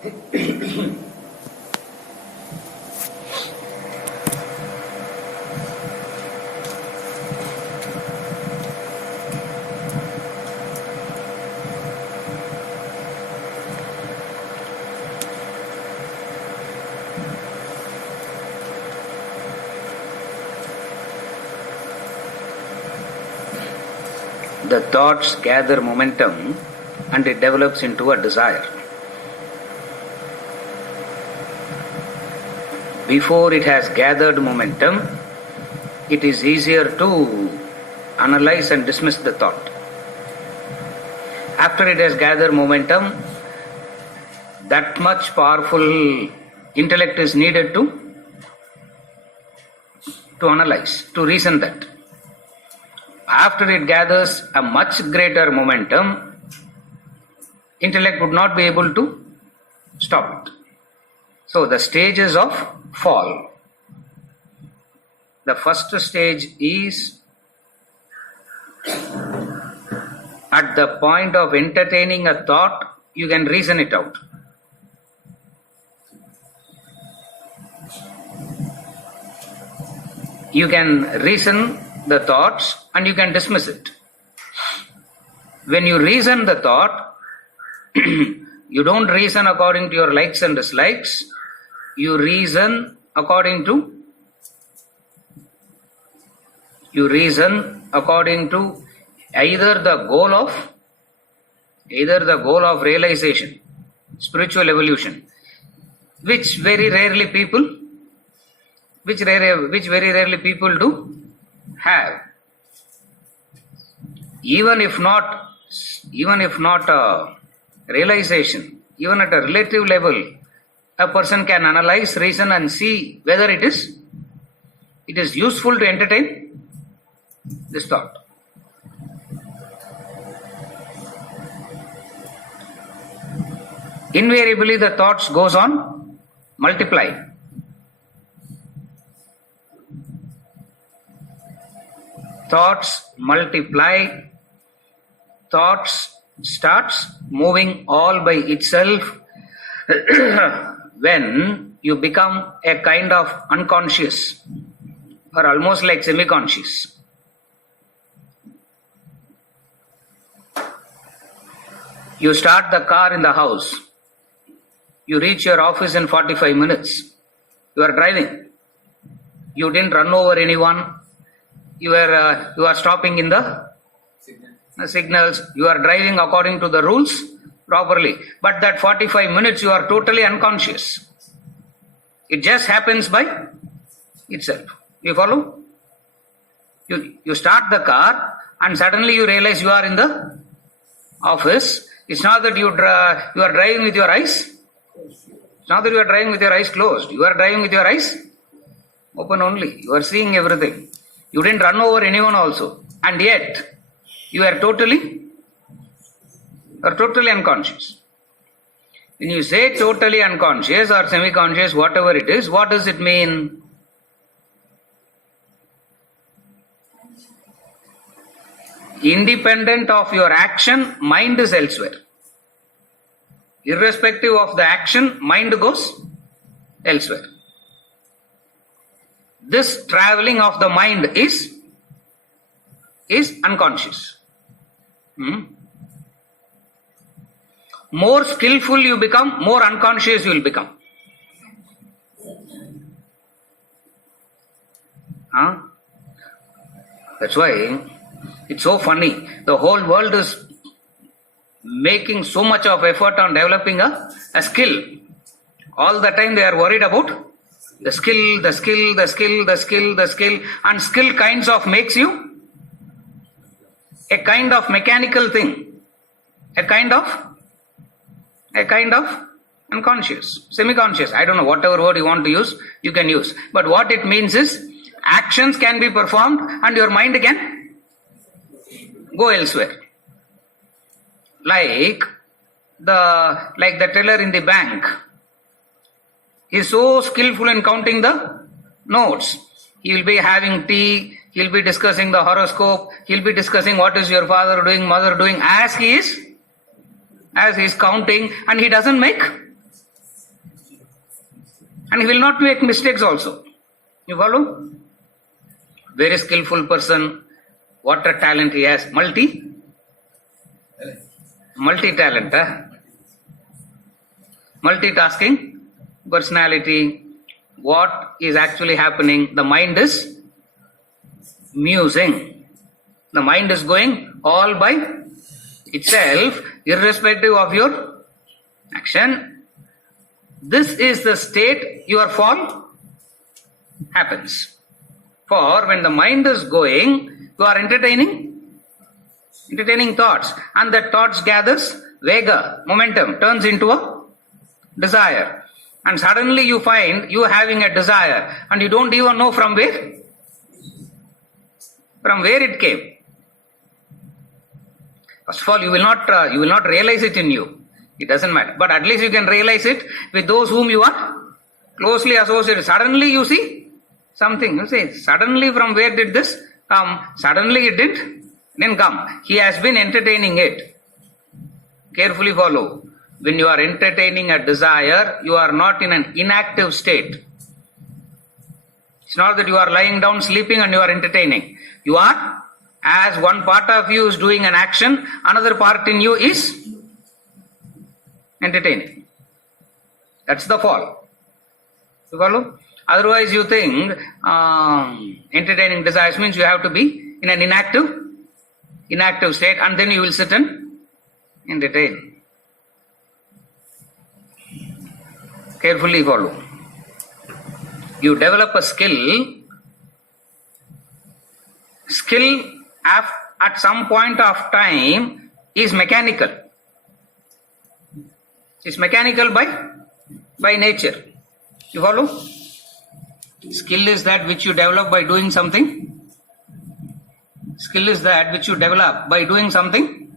The thoughts gather momentum and it develops into a desire. Before it has gathered momentum, it is easier to analyze and dismiss the thought. After it has gathered momentum, that much powerful intellect is needed to analyze, to reason that. After it gathers a much greater momentum, intellect would not be able to stop it. So the stages of fall. The first stage is at the point of entertaining a thought, you can reason it out. You can reason the thoughts and you can dismiss it. When you reason the thought, you don't reason according to your likes and dislikes. You reason according to either the goal of realization, spiritual evolution, which very rarely people do have. Even if not realization, even at a relative level, a person can analyze, reason and see whether it is useful to entertain this thought. Invariably the thoughts goes on multiplying. Thoughts multiply, thoughts starts moving all by itself when you become a kind of unconscious or almost like semi-conscious. You start the car in the house. You reach your office in 45 minutes. You are driving. You didn't run over anyone. You are stopping in the signals. You are driving according to the rules properly. But that 45 minutes you are totally unconscious. It just happens by itself. You follow? You start the car and suddenly you realize you are in the office. It's not that you are driving with your eyes. It's not that you are driving with your eyes closed. You are driving with your eyes open only. You are seeing everything. You didn't run over anyone also. And yet, you are totally unconscious. When you say totally unconscious or semi-conscious, whatever it is, what does it mean? Independent of your action, mind is elsewhere. Irrespective of the action, mind goes elsewhere. This traveling of the mind is unconscious. More skillful you become, more unconscious you will become. That's why it's so funny. The whole world is making so much of effort on developing a skill. All the time they are worried about the skill, and skill kinds of makes you a kind of mechanical thing, a kind of unconscious, semi-conscious. I don't know, whatever word you want to use, you can use. But what it means is, actions can be performed and your mind can go elsewhere. Like the teller in the bank. He is so skillful in counting the notes. He will be having tea, he will be discussing the horoscope, he will be discussing what is your father doing, mother doing, as he is counting, and he doesn't make And he will not make mistakes also. You follow? Very skillful person. What a talent he has. Multi-talent. Multitasking personality. What is actually happening? The mind is musing. The mind is going all by itself, irrespective of your action. This is the state your fall happens. For when the mind is going, you are entertaining thoughts, and that thoughts gathers vega, momentum, turns into a desire. And suddenly you find you having a desire, and you don't even know from where it came. First of all, you will not realize it in you. It doesn't matter. But at least you can realize it with those whom you are closely associated. Suddenly you see something. You say, suddenly from where did this come? Suddenly it didn't come. He has been entertaining it. Carefully follow. When you are entertaining a desire, you are not in an inactive state. It's not that you are lying down sleeping and you are entertaining. You are, as one part of you is doing an action, another part in you is entertaining. That's the fall. You follow? Otherwise you think entertaining desires means you have to be in an inactive state, and then you will sit and entertain. Carefully follow. You develop a skill at some point of time is mechanical. It's mechanical by nature. You follow? Skill is that which you develop by doing something. Skill is that which you develop by doing something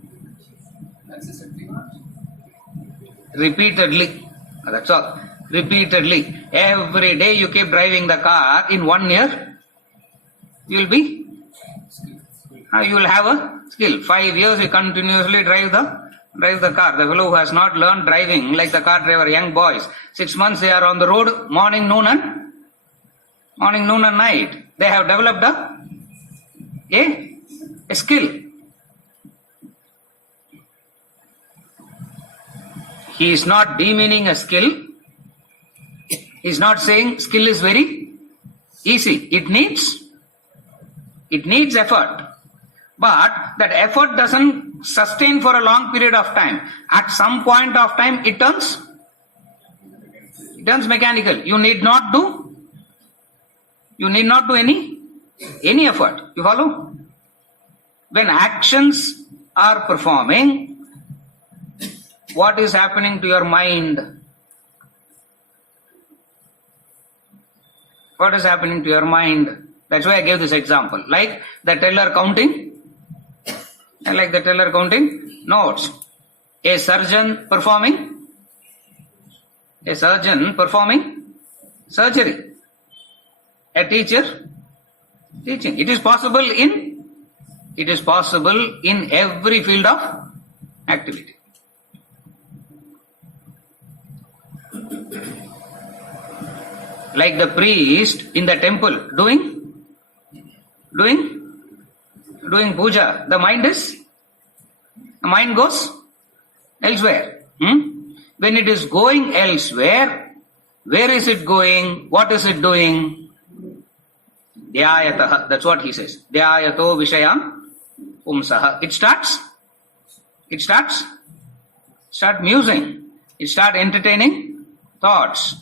repeatedly. That's all. Repeatedly. Every day you keep driving the car. In 1 year, you will have a skill. 5 years you continuously drive the car. The fellow who has not learned driving, like the car driver, young boys, 6 months they are on the road, morning, noon and night. They have developed a skill. He is not demeaning a skill. He is not saying skill is very easy. It needs effort. But that effort doesn't sustain for a long period of time. At some point of time, it turns mechanical. You need not do any effort. You follow? When actions are performing, what is happening to your mind? What is happening to your mind? That's why I gave this example. Like the teller counting notes. A surgeon performing surgery. A teacher teaching. It is possible in every field of activity. Like the priest in the temple doing puja. The mind goes elsewhere. When it is going elsewhere, where is it going? What is it doing? Dhyayatah. That's what he says. Dhyayato vishayam pumsaha. It starts musing. It starts entertaining thoughts,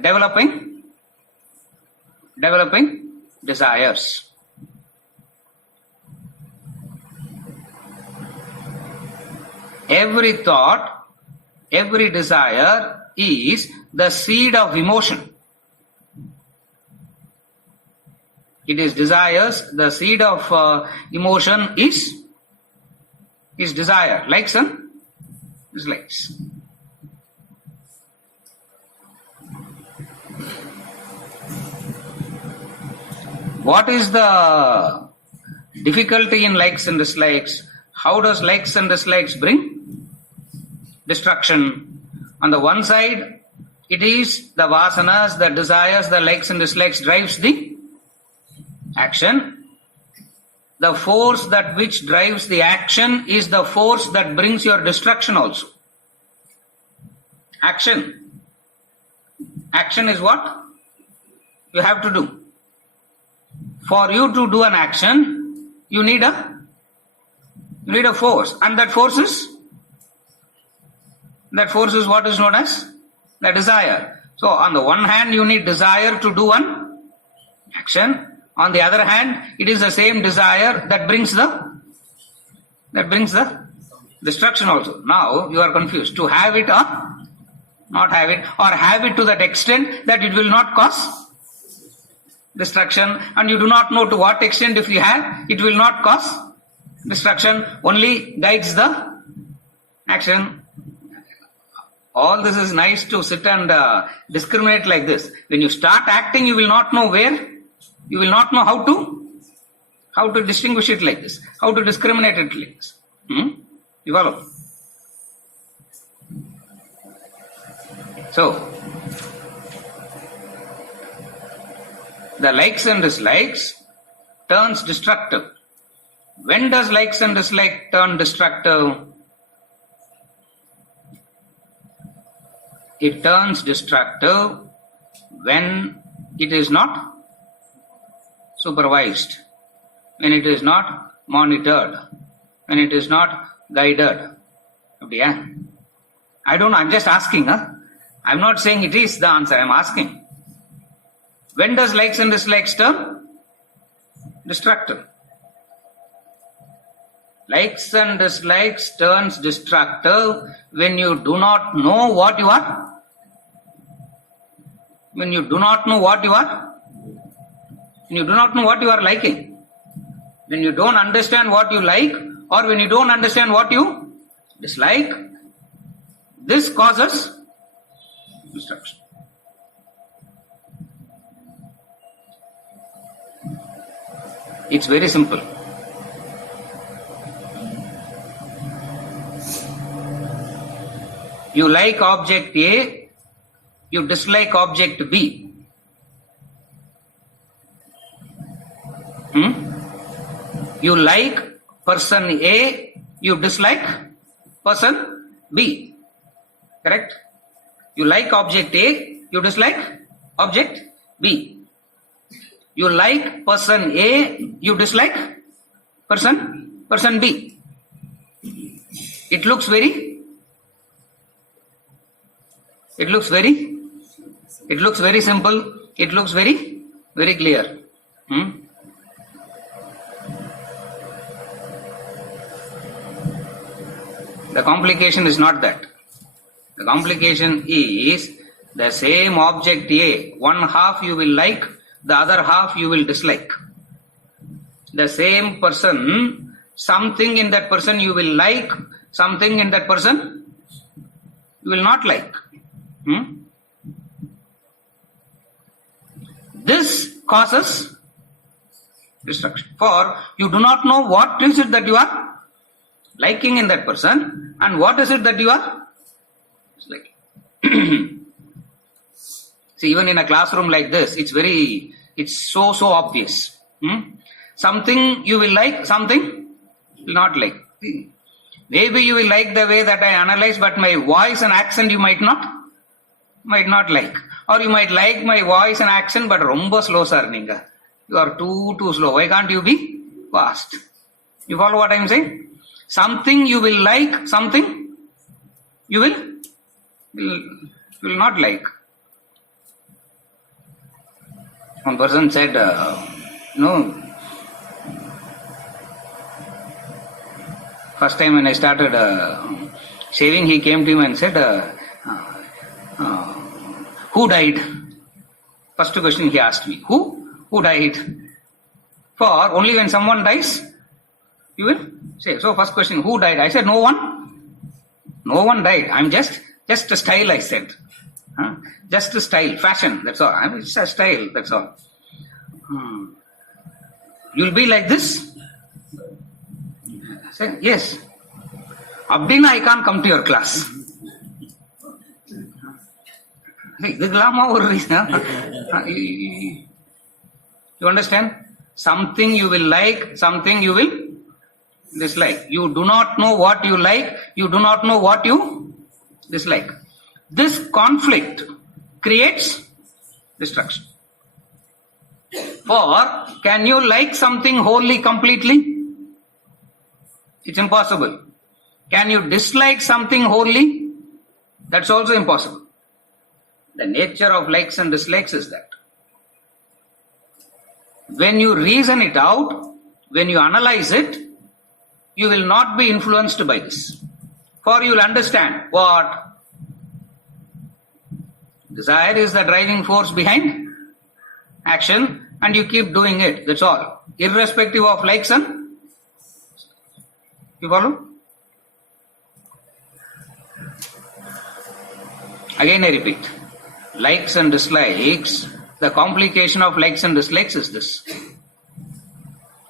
developing desires. Every thought, every desire is the seed of emotion. It is desires. The seed of emotion is desire. Likes and dislikes. What is the difficulty in likes and dislikes? How does likes and dislikes bring destruction? On the one side, It is the vasanas, the desires, the likes and dislikes drives the action. The force that which drives the action is the force that brings your destruction also. Action. Action is what you have to do. For you to do an action, you need a force. And that force is what is known as the desire. So on the one hand, you need desire to do an action. On the other hand, it is the same desire that brings the destruction also. Now you are confused. To have it or not have it, or have it to that extent that it will not cause destruction, and you do not know to what extent if you have, it will not cause destruction, only guides the action. All this is nice to sit and discriminate like this. When you start acting, you will not know where, you will not know how to distinguish it like this, how to discriminate it like this. You follow? So, the likes and dislikes turns destructive. When does likes and dislikes turn destructive? It turns destructive when it is not supervised, when it is not monitored, when it is not guided. Yeah. I don't know, I'm just asking. I'm not saying it is the answer, I'm asking. When does likes and dislikes turn destructive? Likes and dislikes turns destructive when you do not know what you are. When you do not know what you are. When you do not know what you are liking. When you don't understand what you like, or when you don't understand what you dislike, this causes destruction. It's very simple. You like object A, you dislike object B. You like person A, you dislike person B. Correct? You like object A, you dislike object B. You like person A, you dislike person B. It looks very simple. It looks very clear. The complication is not that. The complication is the same object A, one half you will like, the other half you will dislike. The same person, something in that person you will like, something in that person you will not like. This causes destruction. For you do not know what is it that you are liking in that person and what is it that you are disliking. See, even in a classroom like this, it's so obvious. Something you will like, something you will not like. Maybe you will like the way that I analyze, but my voice and accent you might not like. Or you might like my voice and accent, but romba slow sir ninga. You are too slow. Why can't you be fast? You follow what I am saying? Something you will like, something you will not like. One person said, first time when I started shaving, he came to him and said, who died? First question he asked me, who died? For only when someone dies, you will say. So first question, who died? I said, no one died. I'm just a style, I said. Just a style, fashion, that's all. It's a style, that's all. You'll be like this? I said, yes. Abdina, I can't come to your class. You understand? Something you will like, something you will dislike. You do not know what you like, you do not know what you dislike. This conflict creates destruction. For can you like something wholly, completely? It's impossible. Can you dislike something wholly? That's also impossible. The nature of likes and dislikes is that. When you reason it out, when you analyze it, you will not be influenced by this. For you will understand what? Desire is the driving force behind action, and you keep doing it. That's all. Irrespective of likes and... You follow? Again I repeat. Likes and dislikes, the complication of likes and dislikes is this.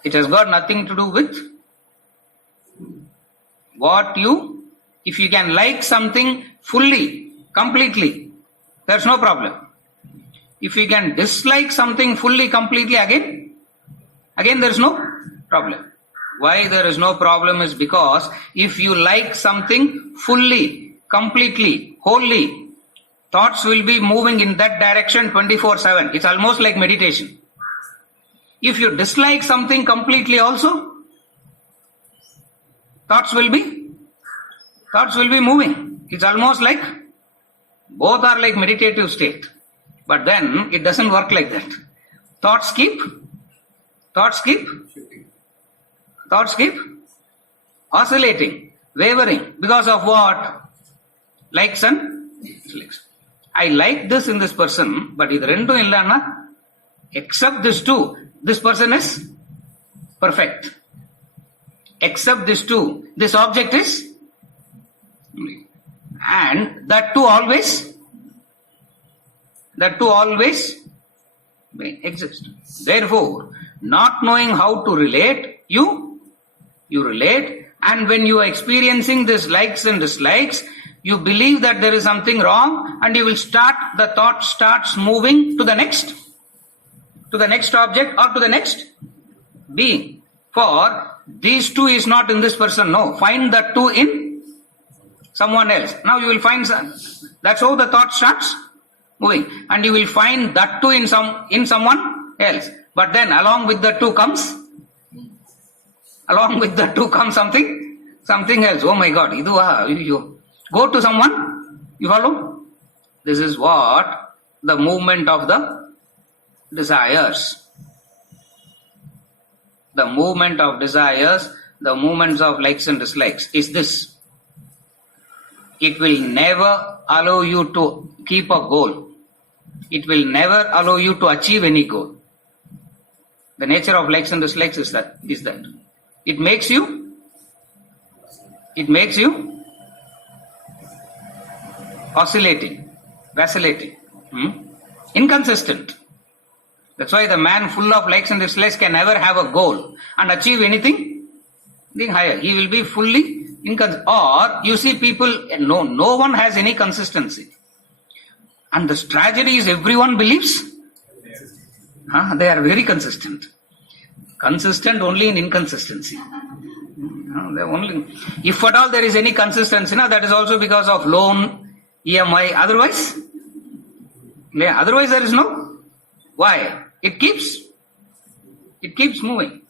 It has got nothing to do with what you... If you can like something fully, completely, there's no problem. If you can dislike something fully, completely, again there's no problem. Why there is no problem is because if you like something fully, completely, wholly, thoughts will be moving in that direction 24/7. It's almost like meditation. If you dislike something completely also, thoughts will be moving. It's almost like both are like meditative state. But then it doesn't work like that. Thoughts keep oscillating, wavering. Because of what? Likes and dislikes. I like this in this person, but idu rendu illana, except this two, this person is perfect. Except this two, this object is, and that too always exist. Therefore, not knowing how to relate, you relate, and when you are experiencing this likes and dislikes, you believe that there is something wrong, and you will the thought starts moving to the next object or to the next being. For these two is not in this person, no. Find that two in someone else. Now you will find, that's how the thought starts moving, and you will find that two in someone else. But then along with the two comes something else. Oh my God, you go to someone, you follow? This is what the movement of the desires. The movement of desires, the movements of likes and dislikes is this. It will never allow you to keep a goal. It will never allow you to achieve any goal. The nature of likes and dislikes is that. It makes you oscillating, vacillating, inconsistent. That's why the man full of likes and dislikes can never have a goal and achieve anything higher. He will be fully inconsistent. Or you see people, no one has any consistency. And the tragedy is everyone believes they are very consistent. Consistent only in inconsistency. If at all there is any consistency, that is also because of loan, EMI. Otherwise there is no. Why? It keeps moving.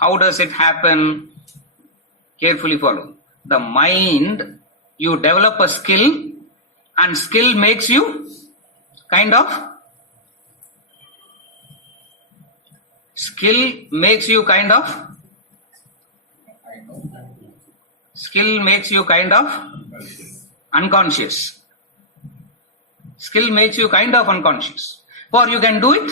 How does it happen? Carefully follow. The mind, you develop a skill, and skill makes you unconscious. Skill makes you unconscious. For you can do it.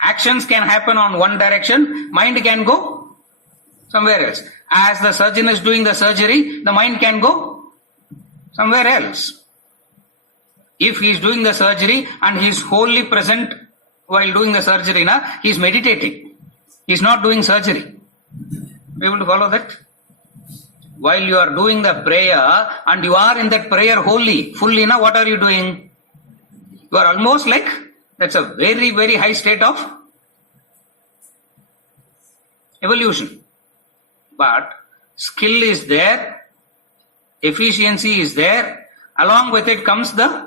Actions can happen on one direction, mind can go somewhere else. As the surgeon is doing the surgery, the mind can go somewhere else. If he is doing the surgery and he is wholly present while doing the surgery, he is meditating. He is not doing surgery. Be able to follow that? while you are doing the prayer and you are in that prayer wholly, fully, now what are you doing? You are almost like, that's a very, very high state of evolution. But skill is there, efficiency is there, along with it comes the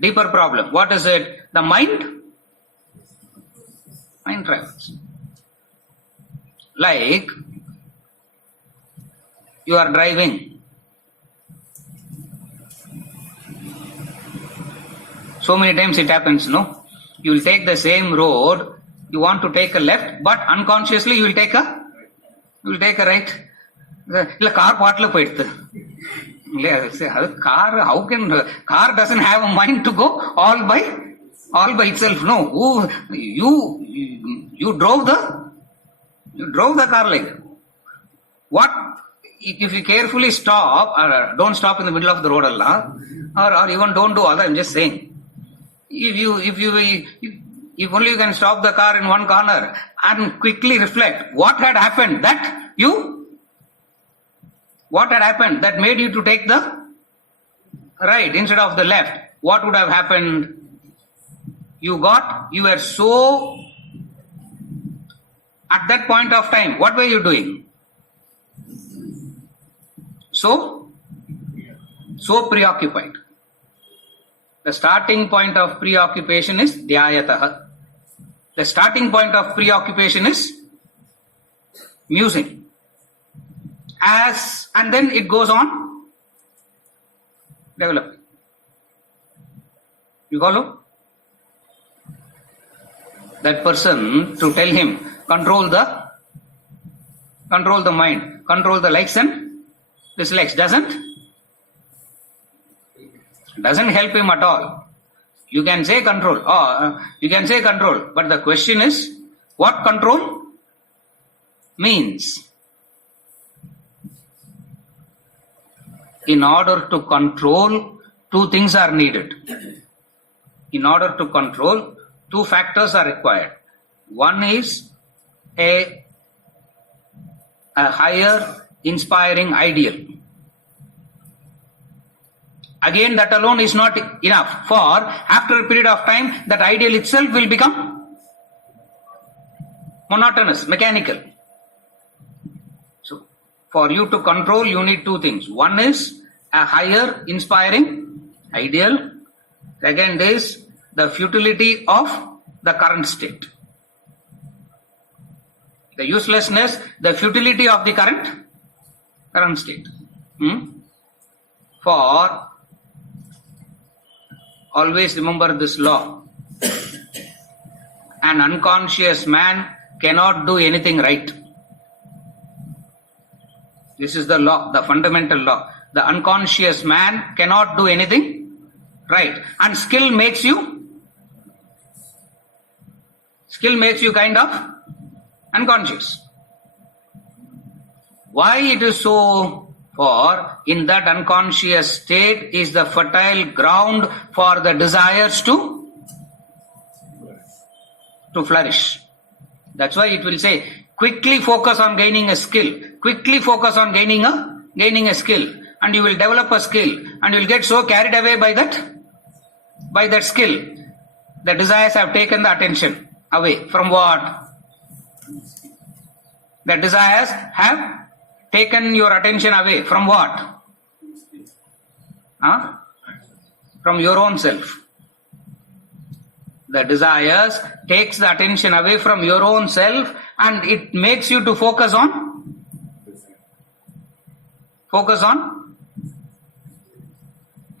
deeper problem. What is it? The mind travels. Like, you are driving. So many times it happens, no? You will take the same road, you want to take a left, but unconsciously you will take a right. The car partla poiduthu. Car, how can car doesn't have a mind to go all by itself? No, you drove the car like what? If you carefully stop, or don't stop in the middle of the road, or even don't do other. I'm just saying, if only you can stop the car in one corner and quickly reflect what had happened that made you to take the right instead of the left. What would have happened? You were so, at that point of time, what were you doing? So preoccupied. The starting point of preoccupation is dhyayatah. The starting point of preoccupation is musing. And then it goes on developing. You follow? That person, to tell him, control the mind, control the likes and dislikes, doesn't help him at all. You can say control, but the question is, what control means? In order to control, two things are needed. In order to control, two factors are required. One is a higher inspiring ideal. Again, that alone is not enough, for after a period of time, that ideal itself will become monotonous, mechanical. So, for you to control, you need two things. One is a higher inspiring ideal. Second is the futility of the current state. The uselessness, the futility of the current state. For always remember this law. An unconscious man cannot do anything right. This is the law, the fundamental law. The unconscious man cannot do anything right. And skill makes you kind of unconscious. Why it is so? For in that unconscious state is the fertile ground for the desires to flourish. That's why it will say, quickly focus on gaining a skill. Quickly focus on gaining a skill. And you will develop a skill. And you will get so carried away by that skill. The desires have taken the attention away from what? The desires have taken your attention away from what? From your own self. The desires takes the attention away from your own self, and it makes you to focus on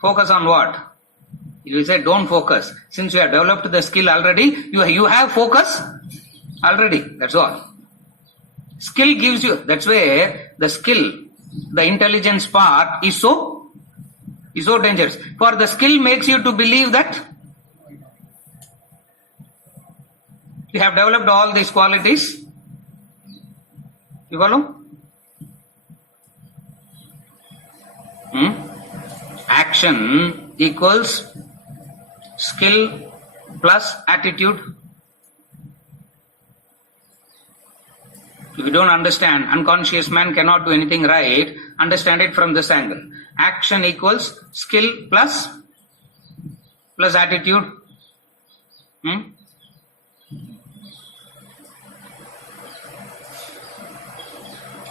what? You will say, don't focus. Since you have developed the skill already, you have focus already. That's all. Skill gives you, that's where the skill, the intelligence part is so dangerous. For the skill makes you to believe that you have developed all these qualities. You follow? Action equals skill plus attitude. If you don't understand, unconscious man cannot do anything right, understand it from this angle. Action equals skill plus attitude.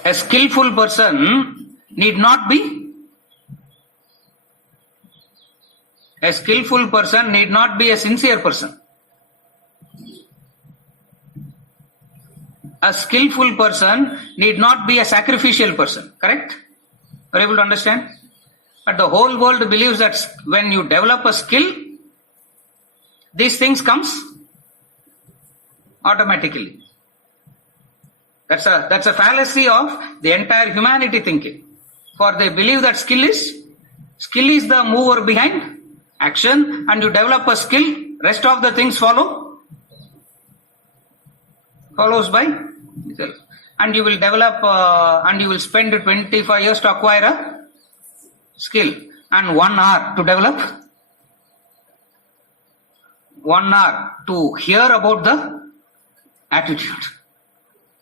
A skillful person need not be a sincere person. A skillful person need not be a sacrificial person. Correct? Are you able to understand? But the whole world believes that when you develop a skill, these things comes automatically. That's a fallacy of the entire humanity thinking. For they believe that skill is the mover behind action, and you develop a skill, rest of the things follows by itself. And you will develop and you will spend 25 years to acquire a skill, and 1 hour to develop, 1 hour to hear about the attitude.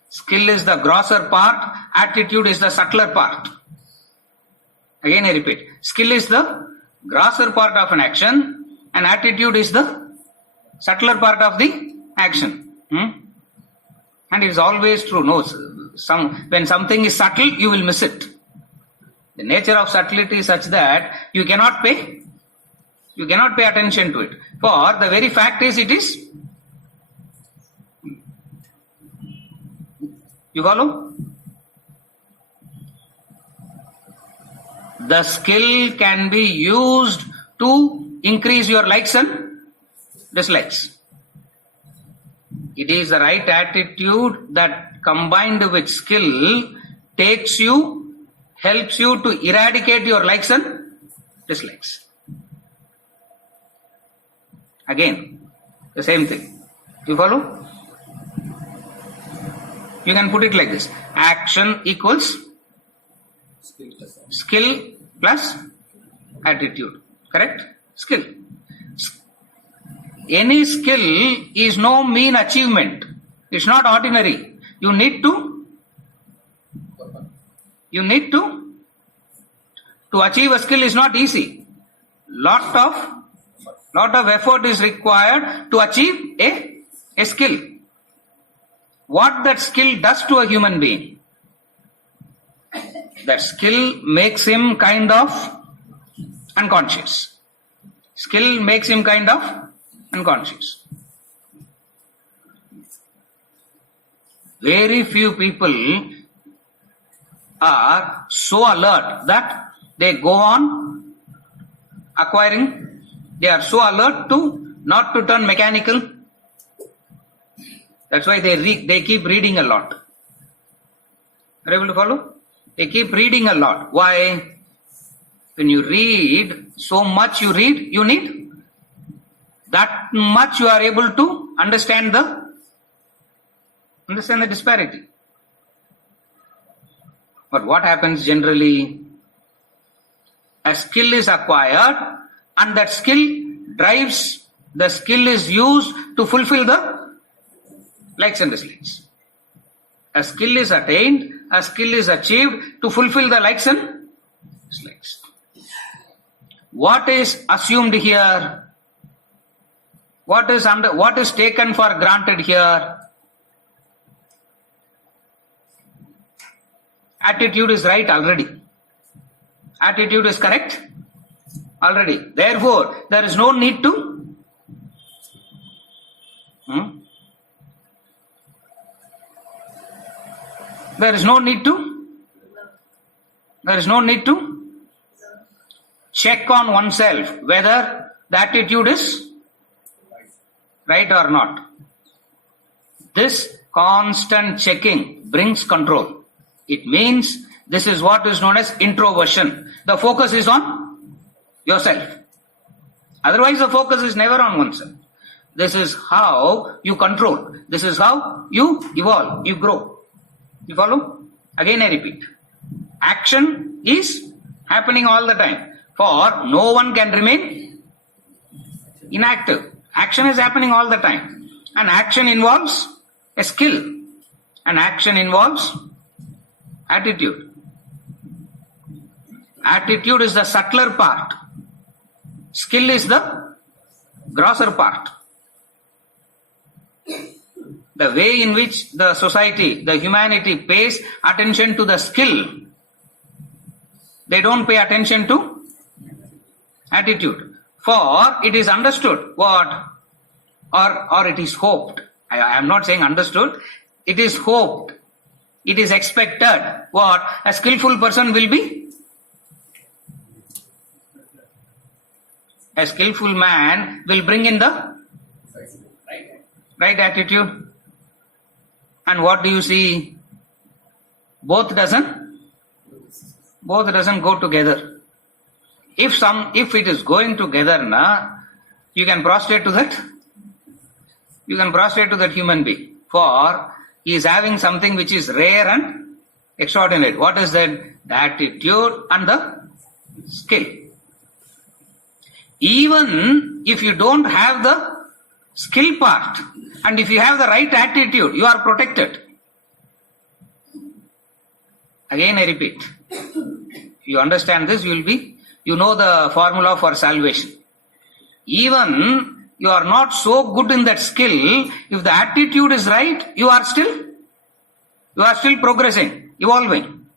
Skill is the grosser part, attitude is the subtler part. Again I repeat, skill is the grosser part of an action, and attitude is the subtler part of the action. And it is always true. No, when something is subtle, you will miss it. The nature of subtlety is such that you cannot pay attention to it. For the very fact is, it is. You follow? The skill can be used to increase your likes and dislikes. It is the right attitude that combined with skill helps you to eradicate your likes and dislikes. Again, the same thing. You follow? You can put it like this. Action equals skill plus attitude. Correct? Skill. Any skill is no mean achievement. It's not ordinary. You need to achieve a skill is not easy. Lot of effort is required to achieve a skill. What that skill does to a human being? That skill makes him kind of unconscious. Skill makes him kind of unconscious. Very few people are so alert that they go on acquiring. They are so alert to not to turn mechanical. That's why they keep reading a lot. Are you able to follow? They keep reading a lot. Why? When you read, so much you read, you need that much you are able to understand the disparity. But what happens generally? A skill is acquired, and that skill is used to fulfill the likes and dislikes. A skill is attained, a skill is achieved to fulfill the likes and dislikes. What is assumed here? What is taken for granted here? Attitude is right already. Attitude is correct already. Therefore, there is no need to There is no need to check on oneself whether the attitude is right or not. This constant checking brings control. It means this is what is known as introversion. The focus is on yourself. Otherwise, the focus is never on oneself. This is how you control. This is how you evolve, you grow. You follow? Again I repeat. Action is happening all the time. For no one can remain inactive. Action is happening all the time. And action involves a skill. and action involves attitude. Attitude is the subtler part. Skill is the grosser part. The way in which the society, the humanity pays attention to the skill, they don't pay attention to attitude. For it is understood what, or it is hoped. I am not saying understood. It is hoped. It is expected what a skillful person will be. A skillful man will bring in the right attitude. And what do you see? Both doesn't go together. If it is going together, you can prostrate to that. You can prostrate to that human being. For he is having something which is rare and extraordinary. What is that? The attitude and the skill. Even if you don't have the skill part, and if you have the right attitude, you are protected. Again I repeat. If you understand this, you know the formula for salvation. Even you are not so good in that skill, if the attitude is right, you are still progressing, evolving.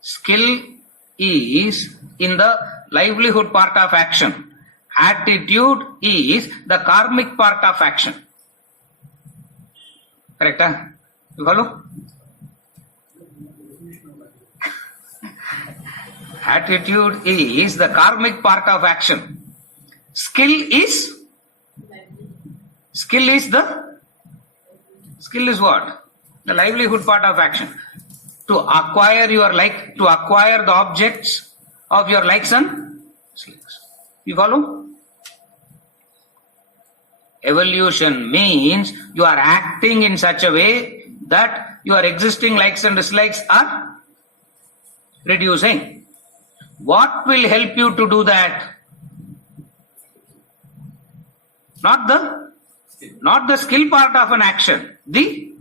Skill is in the livelihood part of action. Attitude is the karmic part of action. Correct? You follow? Attitude is the karmic part of action. Skill is what? The livelihood part of action. To acquire the objects of your likes and dislikes. You follow? Evolution means you are acting in such a way that your existing likes and dislikes are reducing. What will help you to do that? Not the skill part of an action, the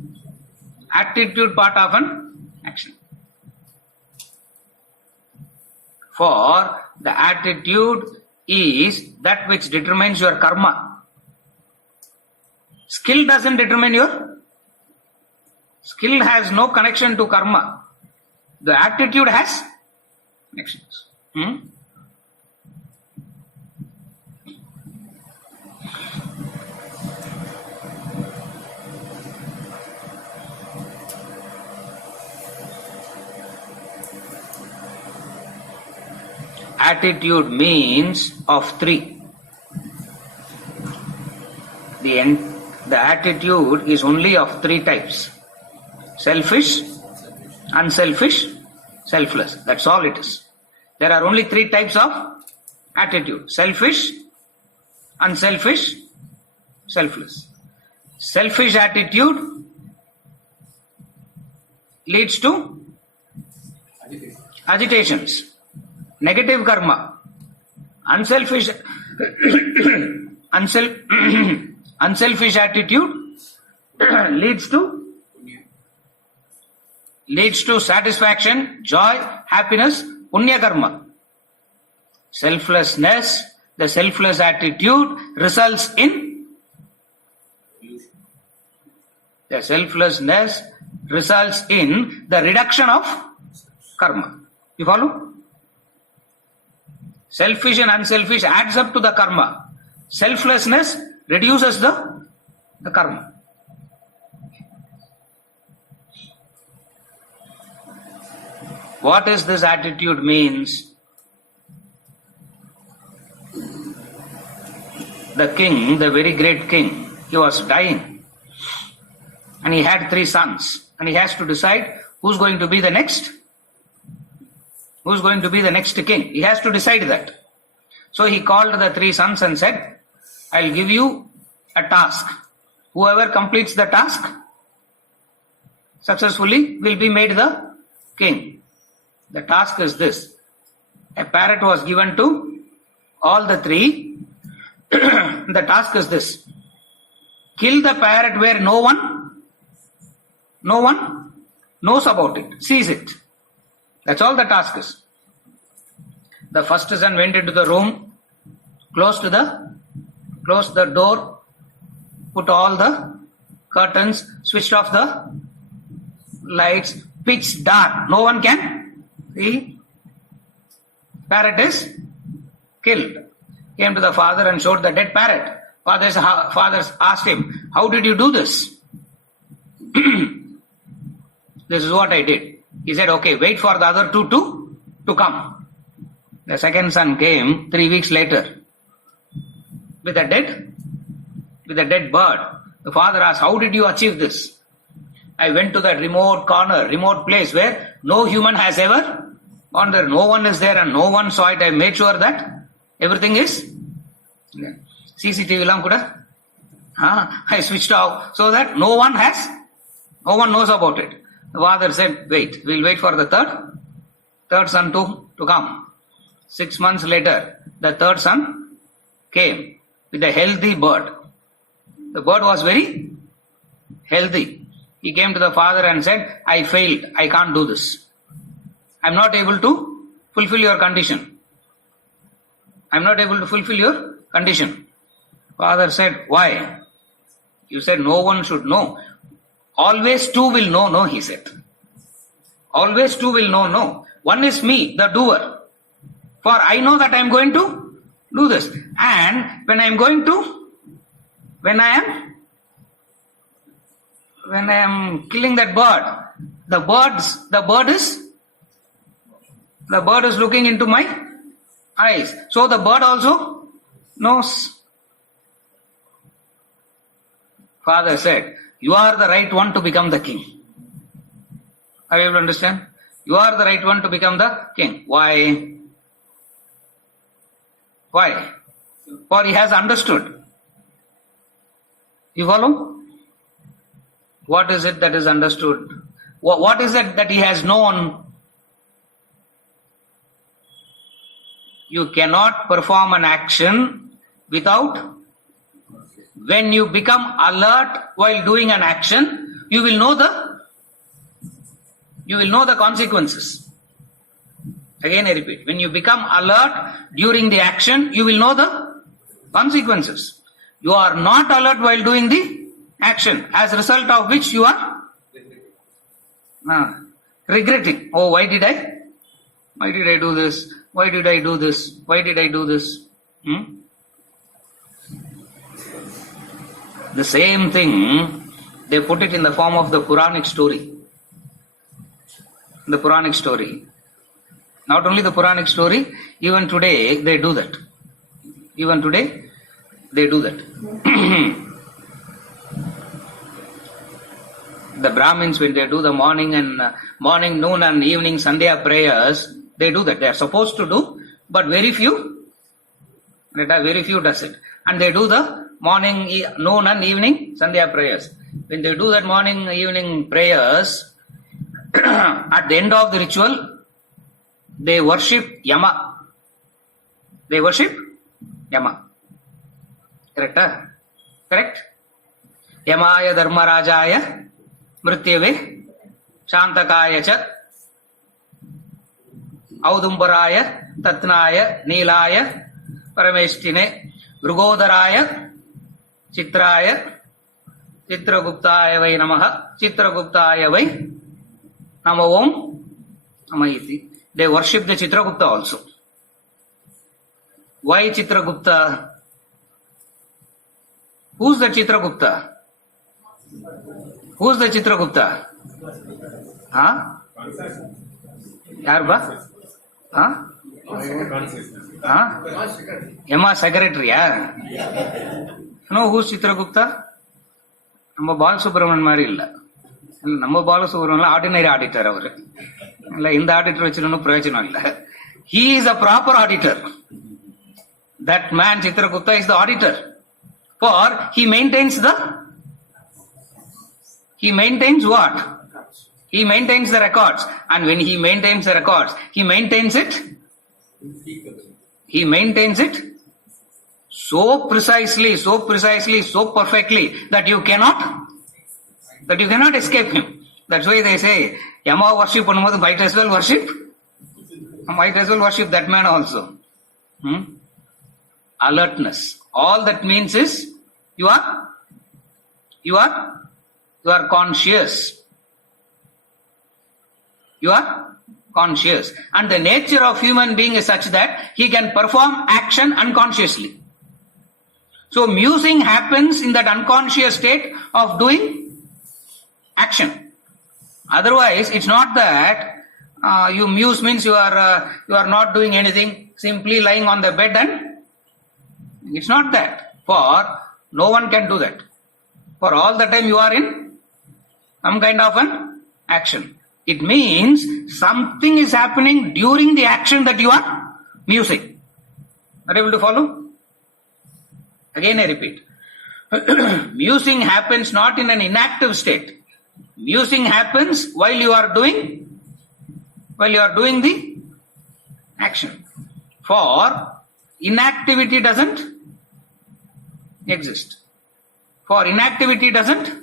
attitude part of an action. For the attitude is that which determines your karma. Skill doesn't determine skill has no connection to karma. The attitude has connections. Attitude means of three. The attitude is only of three types. Selfish, unselfish, selfless. That's all it is. There are only three types of attitude. Selfish, unselfish, selfless. Selfish attitude leads to agitations, negative karma. Unselfish attitude leads to satisfaction, joy, happiness, punya karma. Selflessness, the selfless attitude results in the reduction of karma. You follow? Selfish and unselfish adds up to the karma. Selflessness reduces the karma. What is this attitude means? The king, the very great king, he was dying. And he had 3 sons. And he has to decide who's going to be the next. Who's going to be the next king? He has to decide that. So he called the 3 sons and said, I'll give you a task. Whoever completes the task successfully will be made the king. The task is this. A parrot was given to all the 3. The task is this. kill the parrot where no one knows about it, sees it. That's all the task is. The first son went into the room, closed the door, put all the curtains, switched off the lights, pitch dark. No one can see. Parrot is killed. Came to the father and showed the dead parrot. Father asked him, how did you do this? This is what I did. He said, okay, wait for the other two to come. The second son came 3 weeks later with a dead bird. The father asked, how did you achieve this? I went to that remote corner, remote place where no human has ever gone there. No one is there and no one saw it. I made sure that everything is CCTV lam kuda. I switched off so that no one knows about it. The father said, wait, we'll wait for the third son to come. 6 months later, the third son came with a healthy bird. The bird was very healthy. He came to the father and said, I failed. I can't do this. I'm not able to fulfill your condition. I'm not able to fulfill your condition. Father said, why? You said no one should know. Always two will know, no, he said. Always two will know, no. One is me, the doer. For I know that I am going to do this. And when I am killing that bird, the bird is looking into my eyes. So the bird also knows. Father said, you are the right one to become the king. Are you able to understand? You are the right one to become the king. Why? Why? For he has understood. You follow? What is it that is understood? What is it that he has known? You cannot perform an action without. When you become alert while doing an action, you will know the consequences. Again I repeat, when you become alert during the action, you will know the consequences. You are not alert while doing the action, as a result of which you are regretting. Oh, why did I do this? Why did I do this? Why did I do this? The same thing, they put it in the form of the Puranic story. The Puranic story. Not only the Puranic story, even today they do that. Even today they do that. The Brahmins, when they do the morning, noon and evening Sandhya prayers, they do that. They are supposed to do, but very few does it. And they do the morning, noon and evening Sandhya prayers. When they do that morning, evening prayers, at the end of the ritual, they worship Yama. They worship Yama. Correct? Correct? Yamaya Dharmarajaya Mrityave Shantakaya Cha Audumbaraya Tatnaya Nilaya Parameshtine Rugodaraya Chitraya Chitraguptaya Vai Namaha Chitraguptaya Vai Nama Om Namayiti. They worship the Chitragupta also. Why Chitragupta? Who's the Chitragupta? Who's the Chitragupta? Huh? Yarba? Huh? Huh? Yama secretary, yeah? You know who's Chitragupta? Namma Balasubramanian mari illa. Namma Balasubramanian ordinary auditor avaru. In the auditor vechironu prayojanam illa. He is a proper auditor. That man Chitragupta is the auditor. For he maintains what? He maintains the records. And when he maintains the records, he maintains it so precisely, so perfectly that you cannot escape him. That's why they say, Yama worship might as well worship that man also. Alertness. All that means is you are conscious. You are conscious. And the nature of human being is such that he can perform action unconsciously. So musing happens in that unconscious state of doing action. Otherwise, it's not that you muse means you are not doing anything, simply lying on the bed, and it's not that. For no one can do that. For all the time you are in some kind of an action. It means something is happening during the action that you are musing. Are you able to follow? Again I repeat. Musing happens not in an inactive state. Musing happens while you are doing the action. For inactivity doesn't exist. For inactivity doesn't exist.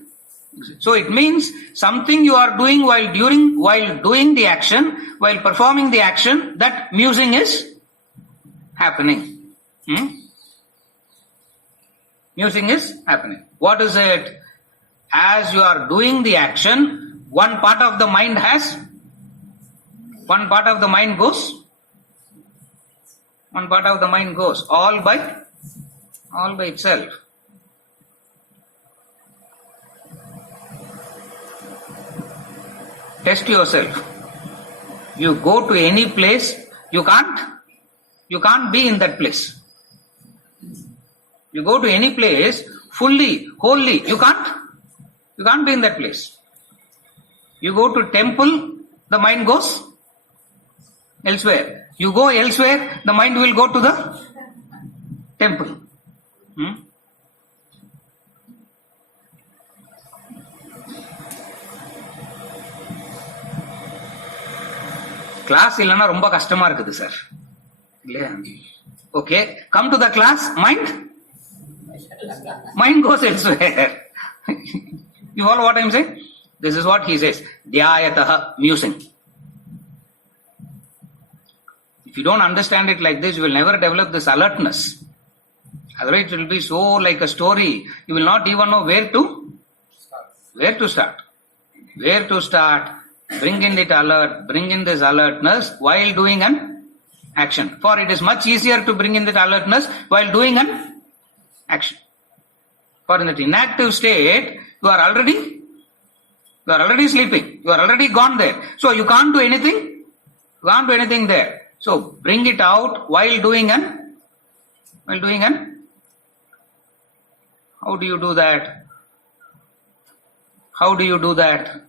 So it means something you are doing while doing the action, while performing the action, that musing is happening. Musing is happening. What is it? As you are doing the action, one part of the mind goes all by itself. Test yourself. You go to any place, you can't be in that place. You go to any place fully, wholly, you can't be in that place. You go to temple, the mind goes elsewhere. You go elsewhere, the mind will go to the temple. Class illana romba kashtamā irukudhu sir. Okay, come to the class, mind goes elsewhere. You follow what I am saying? This is what he says. Dhyayataha, musing. If you don't understand it like this, you will never develop this alertness. Otherwise, it will be so like a story. You will not even know where to start. Bring in this alertness while doing an action. For it is much easier to bring in that alertness while doing an action. For in that inactive state, you are already sleeping. You are already gone there. So you can't do anything. There. So bring it out while doing an. How do you do that?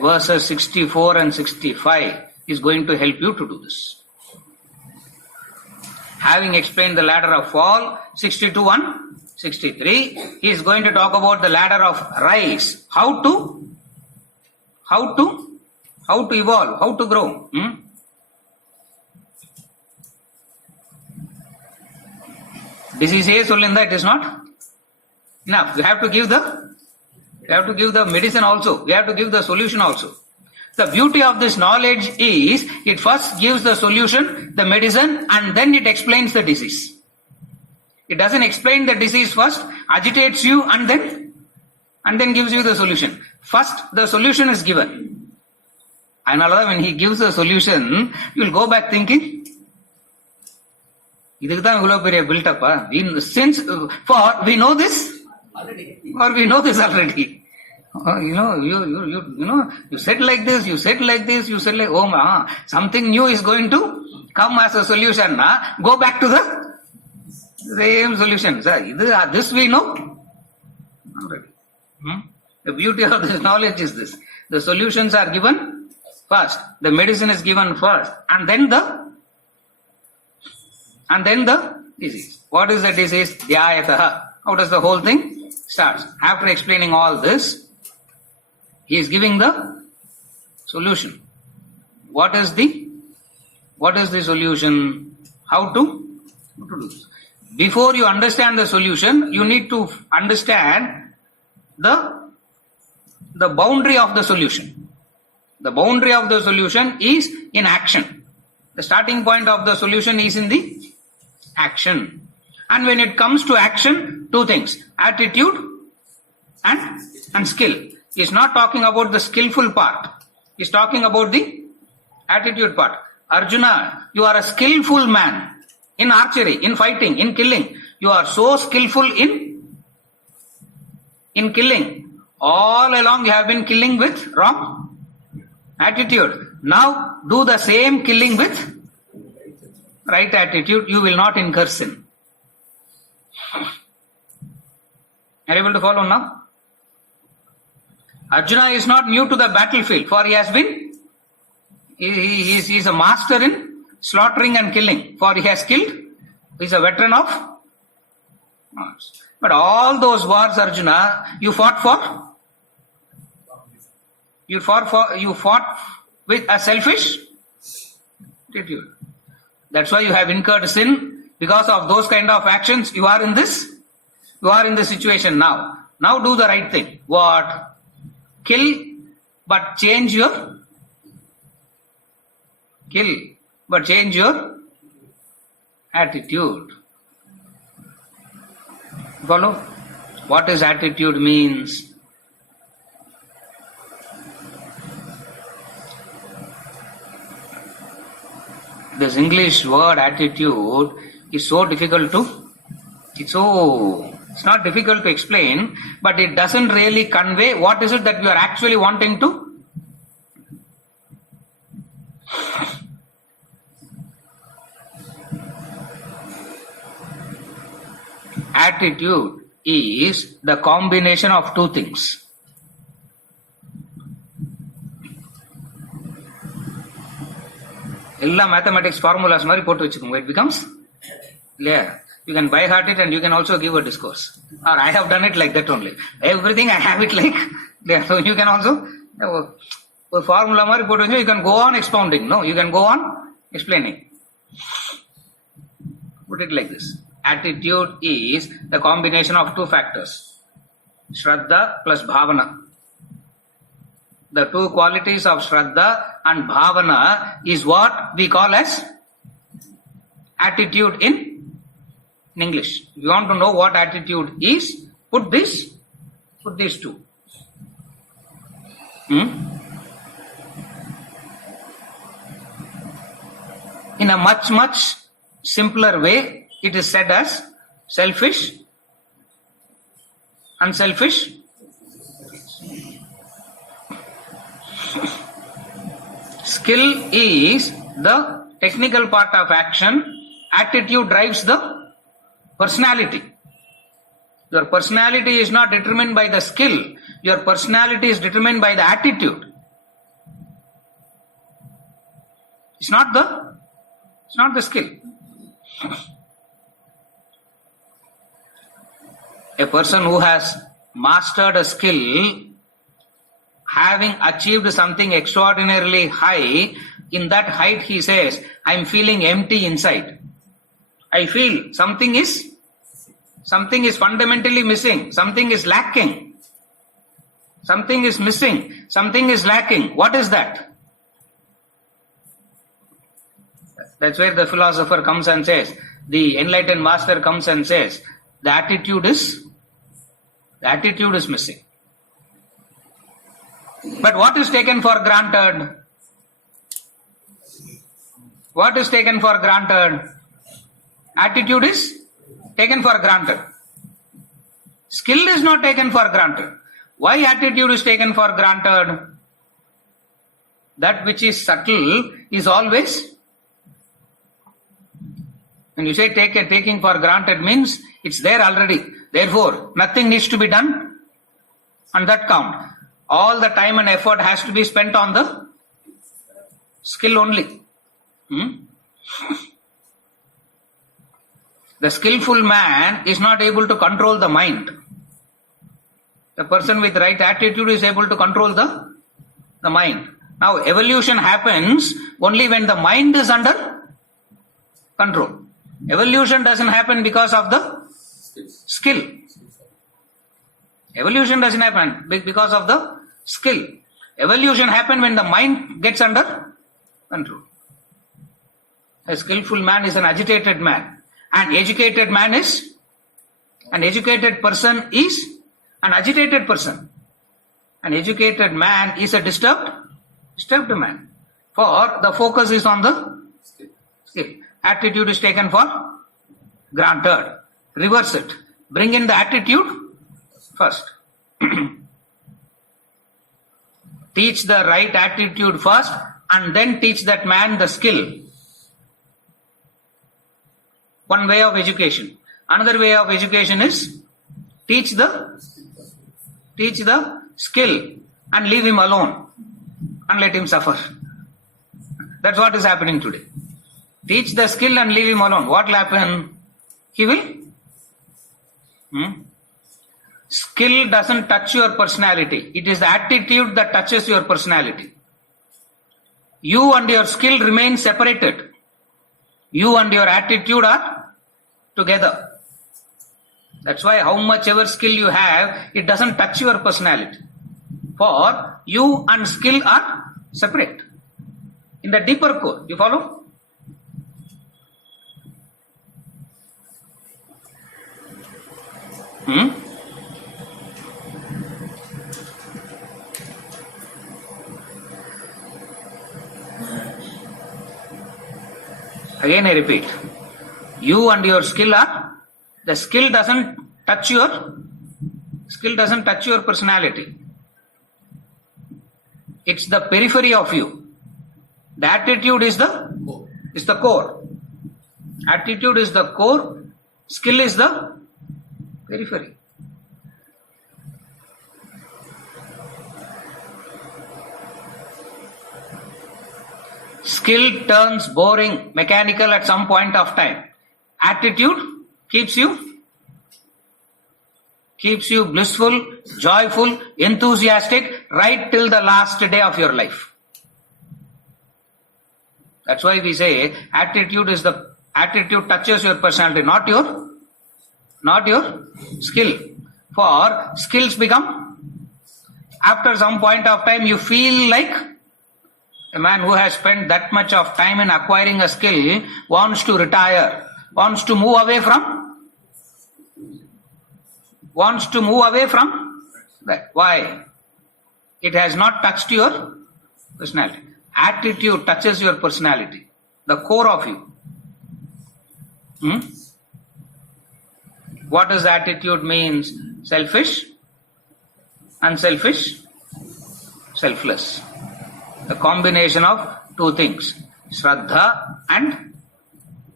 Verses 64 and 65 is going to help you to do this. Having explained the ladder of fall, 62 and 63, he is going to talk about the ladder of rise. How to evolve, how to grow. Disease sollinda, it is not enough. You have to give the medicine also. We have to give the solution also. The beauty of this knowledge is it first gives the solution, the medicine, and then it explains the disease. It doesn't explain the disease first, agitates you, and then gives you the solution. First, the solution is given. And when he gives the solution, you will go back thinking, we know this already. You said like this, you said like, something new is going to come as a solution. Go back to the same solution. This we know already. The beauty of this knowledge is this. The solutions are given first. The medicine is given first. And then the disease. What is the disease? Dhyayataha. How does the whole thing start? After explaining all this, he is giving the solution. What is the solution? How to How to do this? Before you understand the solution, you need to understand the boundary of the solution. The boundary of the solution is in action. The starting point of the solution is in the action. And when it comes to action, two things, attitude and skill. He's not talking about the skillful part. He's talking about the attitude part. Arjuna, you are a skillful man in archery, in fighting, in killing. You are so skillful in killing. All along you have been killing with wrong attitude. Now do the same killing with right attitude. You will not incur sin. Are you able to follow now? Arjuna is not new to the battlefield, for he has been, he is a master in slaughtering and killing, for he has killed, he is a veteran of wars. But all those wars, Arjuna, you fought with a selfish attitude. That's why you have incurred sin. Because of those kind of actions, you are in this situation now. Now do the right thing. What? Kill, but change your attitude. Follow? What is attitude means? This English word attitude is so difficult it's not difficult to explain, but it doesn't really convey what is it that you are actually wanting to. Attitude is the combination of two things. எல்லா mathematics formulas மாதிரி போட்டு வச்சுக்கோங்க. It becomes clear. You can by heart it and you can also give a discourse. Or I have done it like that only. Everything I have it like there. So you can also a formula மாதிரி போட்டு வச்சு you can go on expounding. No, you can go on explaining. Put it like this. Attitude is the combination of two factors. Shraddha plus bhavana. The two qualities of Shraddha and Bhavana is what we call as attitude in English. If you want to know what attitude is, put these two. In a much simpler way, it is said as selfish, unselfish, skill is the technical part of action. Attitude drives the personality. Your personality is not determined by the skill. Your personality is determined by the attitude. It's not the skill. A person who has mastered a skill, having achieved something extraordinarily high, in that height he says, I am feeling empty inside. I feel something is fundamentally missing. Something is lacking. Something is missing. Something is lacking. What is that? That's where the philosopher comes and says, the enlightened master comes and says, the attitude is missing. But what is taken for granted? What is taken for granted? Attitude is taken for granted. Skill is not taken for granted. Why attitude is taken for granted? That which is subtle is always, when you say taking for granted means it's there already. Therefore, nothing needs to be done on that count. All the time and effort has to be spent on the skill only. The skillful man is not able to control the mind. The person with right attitude is able to control the mind. Now, evolution happens only when the mind is under control. Evolution doesn't happen because of the skill. Evolution doesn't happen because of the skill. Evolution happens when the mind gets under control. A skillful man is an agitated man. An educated man is, an educated person is an agitated person. An educated man is a disturbed man. For the focus is on the skill. Attitude is taken for granted. Reverse it. Bring in the attitude first. Teach the right attitude first and then teach that man the skill. One way of education. Another way of education is teach the skill and leave him alone and let him suffer. That's what is happening today. Teach the skill and leave him alone. What will happen? He will. Skill doesn't touch your personality. It is the attitude that touches your personality. You and your skill remain separated. You and your attitude are together. That's why how much ever skill you have, it doesn't touch your personality. For you and skill are separate. In the deeper core, you follow? Again I repeat, you and your skill are, the skill doesn't touch your personality. It's the periphery of you. The attitude is the core. Attitude is the core, skill is the periphery. Skill turns boring, mechanical at some point of time. Attitude keeps you blissful, joyful, enthusiastic right till the last day of your life. That's why we say attitude touches your personality, not your skill. For skills become, after some point of time you feel like a man who has spent that much of time in acquiring a skill wants to retire, wants to move away from that. Why? It has not touched your personality. Attitude touches your personality, the core of you. What does attitude means? Selfish, unselfish, selfless. The combination of two things. Shraddha and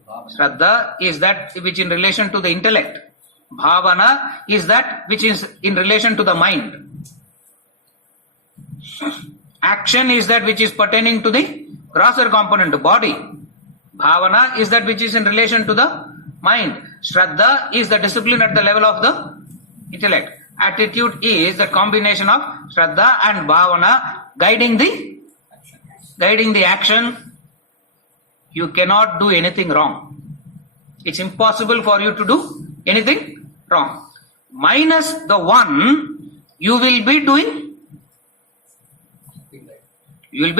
Shraddha is that which in relation to the intellect. Bhavana is that which is in relation to the mind. Action is that which is pertaining to the grosser component, the body. Bhavana is that which is in relation to the mind. Shraddha is the discipline at the level of the intellect. Attitude is the combination of Shraddha and Bhavana guiding the action. You cannot do anything wrong. It's impossible for you to do anything wrong. Minus the one, you will be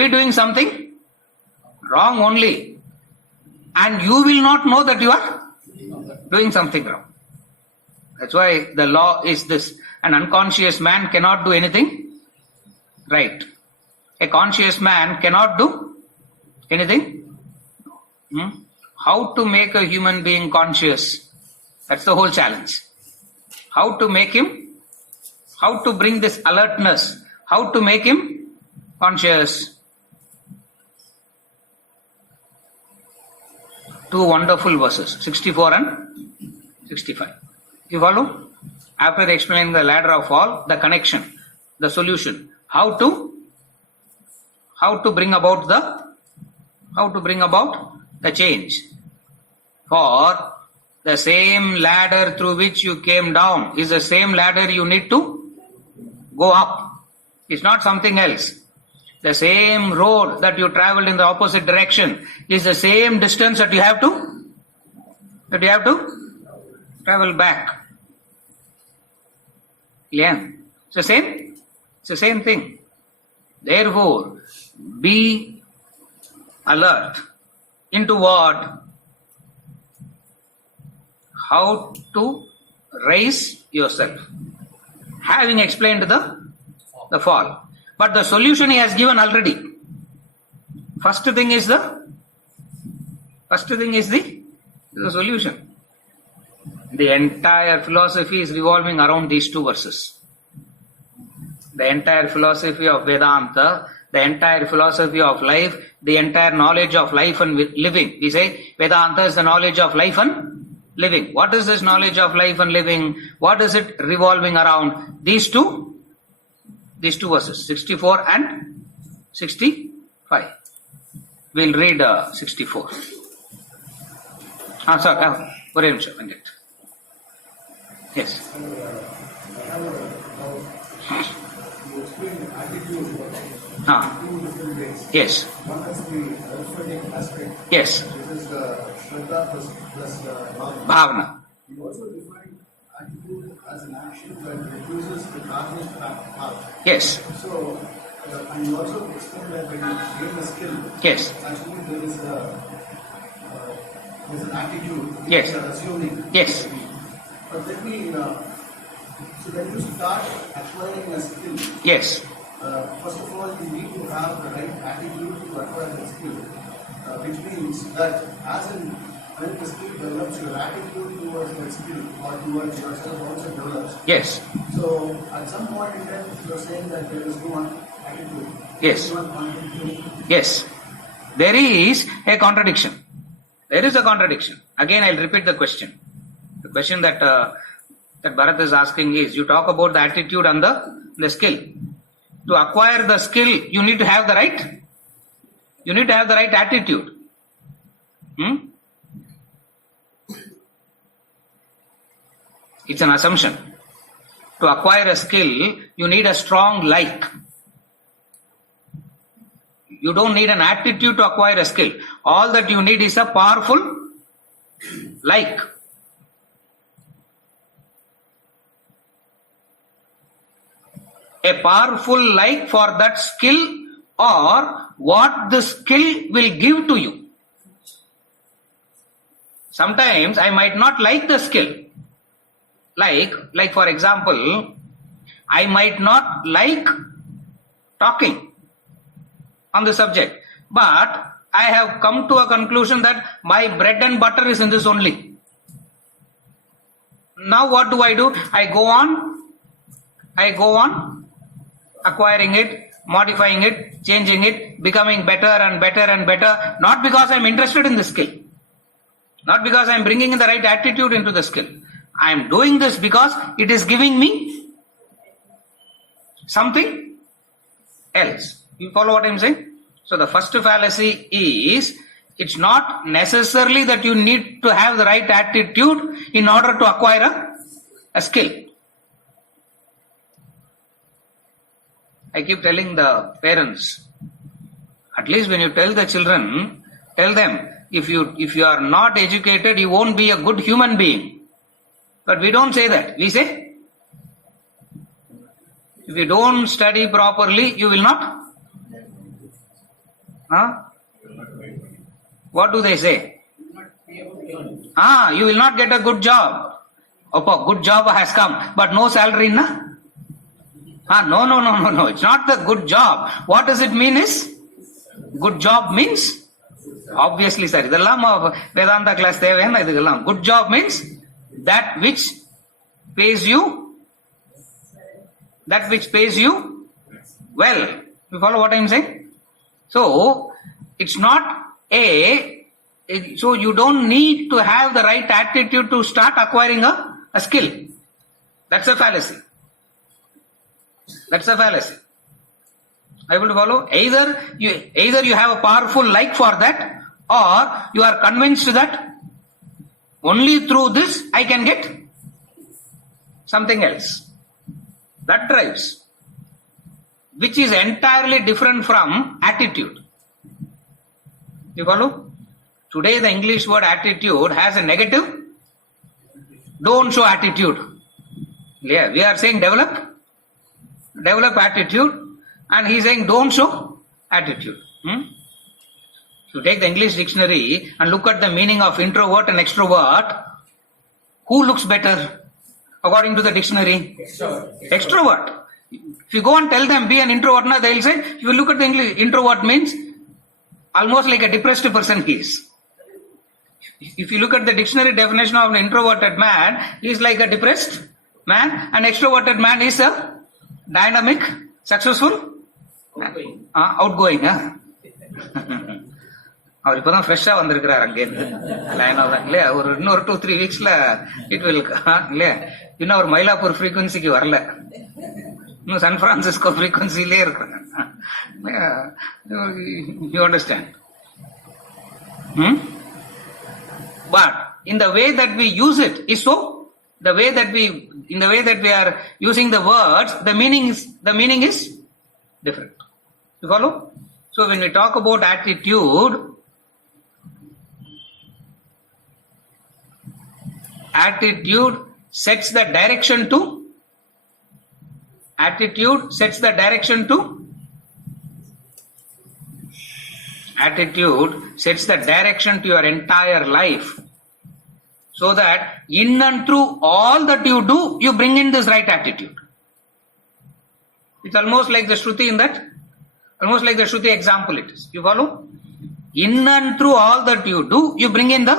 doing something wrong only. And you will not know that you are doing something wrong. That's why the law is this. An unconscious man cannot do anything right. A conscious man cannot do anything. How to make a human being conscious? That's the whole challenge. How to bring this alertness, how to make him conscious. Two wonderful verses, 64 and 65. You follow? After explaining the ladder of fall, the connection, the solution, how to bring about the change. For the same ladder through which you came down is the same ladder you need to go up. It's not something else. The same road that you traveled in the opposite direction is the same distance that you have to that you have to travel back. Yeah. It's the same. It's the same thing. Therefore, be alert into what? How to raise yourself. Having explained the fall. But the solution he has given already. First thing is the solution. The entire philosophy is revolving around these two verses. The entire philosophy of Vedanta, the entire philosophy of life, the entire knowledge of life and living. We say Vedanta is the knowledge of life and living. What is this knowledge of life and living? What is it revolving around? These two verses, 64 and 65. We'll read 64. Sorry, yes. Yes. One is the arithmetic aspect. Yes. This is Shraddha plus Bhavana. You also define attitude as an action that reduces the karmic path. Yes. So, and you also explain that when you gain a skill, Yes. actually there is an attitude Yes. you are assuming. Yes. But let me, so when you start acquiring a skill, Yes. First of all, you need to have the right attitude to acquire the skill, which means that when the skill develops, your attitude towards that skill or towards yourself also develops. Yes. So, at some point in time, you are saying that there is no attitude. Yes. No attitude. Yes. There is a contradiction. There is a contradiction. Again, I'll repeat the question. The question that Bharat is asking is, you talk about the attitude and the skill. To acquire the skill, you need to have the right. You need to have the right attitude. It's an assumption. To acquire a skill, you need a strong like. You don't need an attitude to acquire a skill. All that you need is a powerful like. A powerful like for that skill or what the skill will give to you. Sometimes I might not like the skill. Like for example, I might not like talking on the subject, but I have come to a conclusion that my bread and butter is in this only. Now what do? I go on acquiring it, modifying it, changing it, becoming better and better and better, not because I'm interested in the skill, not because I'm bringing in the right attitude into the skill. I'm doing this because it is giving me something else. You follow what I'm saying? So the first fallacy is, it's not necessarily that you need to have the right attitude in order to acquire a skill. I keep telling the parents, at least when you tell the children, tell them, if you are not educated, you won't be a good human being. But we don't say that. We say, if you don't study properly, you will not. What do they say? You will not get a good job. Good job has come, but no salary, na? No. It's not the good job. What does it mean is, good job means, obviously, sir, Vedanta class, good job means that which pays you well. You follow what I am saying? So, it's not so you don't need to have the right attitude to start acquiring a skill. That's a fallacy. That's a fallacy. I will follow. Either you have a powerful like for that, or you are convinced that only through this I can get something else. That drives, which is entirely different from attitude. You follow? Today the English word attitude has a negative don't show attitude. Yeah, we are saying develop attitude, and he is saying don't show attitude. If you take the English dictionary and look at the meaning of introvert and extrovert, who looks better according to the dictionary? Extrovert. If you go and tell them be an introvert, now they will say, if you look at the English, introvert means almost like a depressed person he is. If you look at the dictionary definition of an introverted man, he is like a depressed man. An extroverted man is a dynamic, successful, outgoing. அவர் இப்பதான் ஃப்ரெஷ்ஷா வந்திருக்கிறார் அங்கேருந்து line இல்லையா, ஒரு இன்னொரு 2-3 வீக்ஸ்ல it will இல்லையா, இன்னும் ஒரு மயிலாப்பூர் ஃப்ரீக்வன்சிக்கு வரல, இன்னும் சான் பிரான்சிஸ்கோ ஃப்ரீக்வன்சிலே இருக்கிறாங்க. You understand? But in the way that we use it is so, in the way that we are using the words, the meaning is different. You follow? So when we talk about attitude sets the direction to your entire life, so that in and through all that you do, you bring in this right attitude. It's almost like the Shruti in that, almost like the Shruti example it is. You follow? In and through all that you do, you bring in the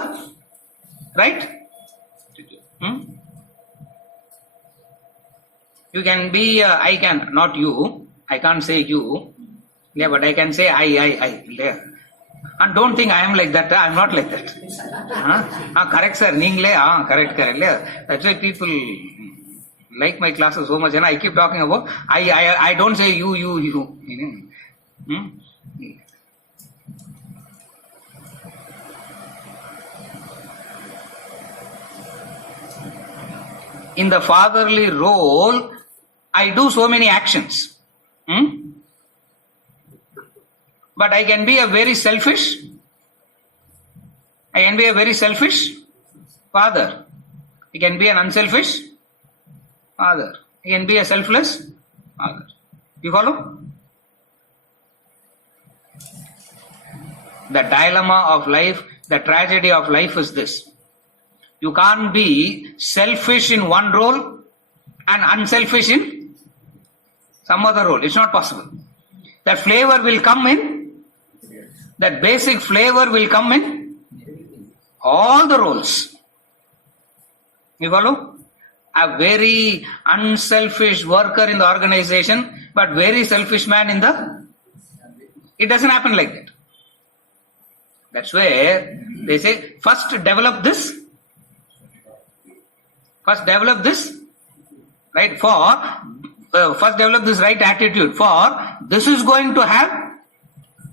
right attitude. You can be, I can, not you, I can't say you, yeah, but I can say I, yeah. And don't think I am like that, I am not like that. Correct sir, நீங்களே correct. That's why people like my classes so much, and I keep talking about I don't say you. In the fatherly role, I do so many actions. But I can be a very selfish father. I can be an unselfish father. I can be a selfless father. You follow? The dilemma of life, the tragedy of life is this. You can't be selfish in one role and unselfish in some other role. It's not possible. That flavor will come in, that basic flavor will come in all the roles. You follow? A very unselfish worker in the organization, but very selfish man in the... It doesn't happen like that. That's where they say, first develop this, right? First develop this right attitude, for this is going to have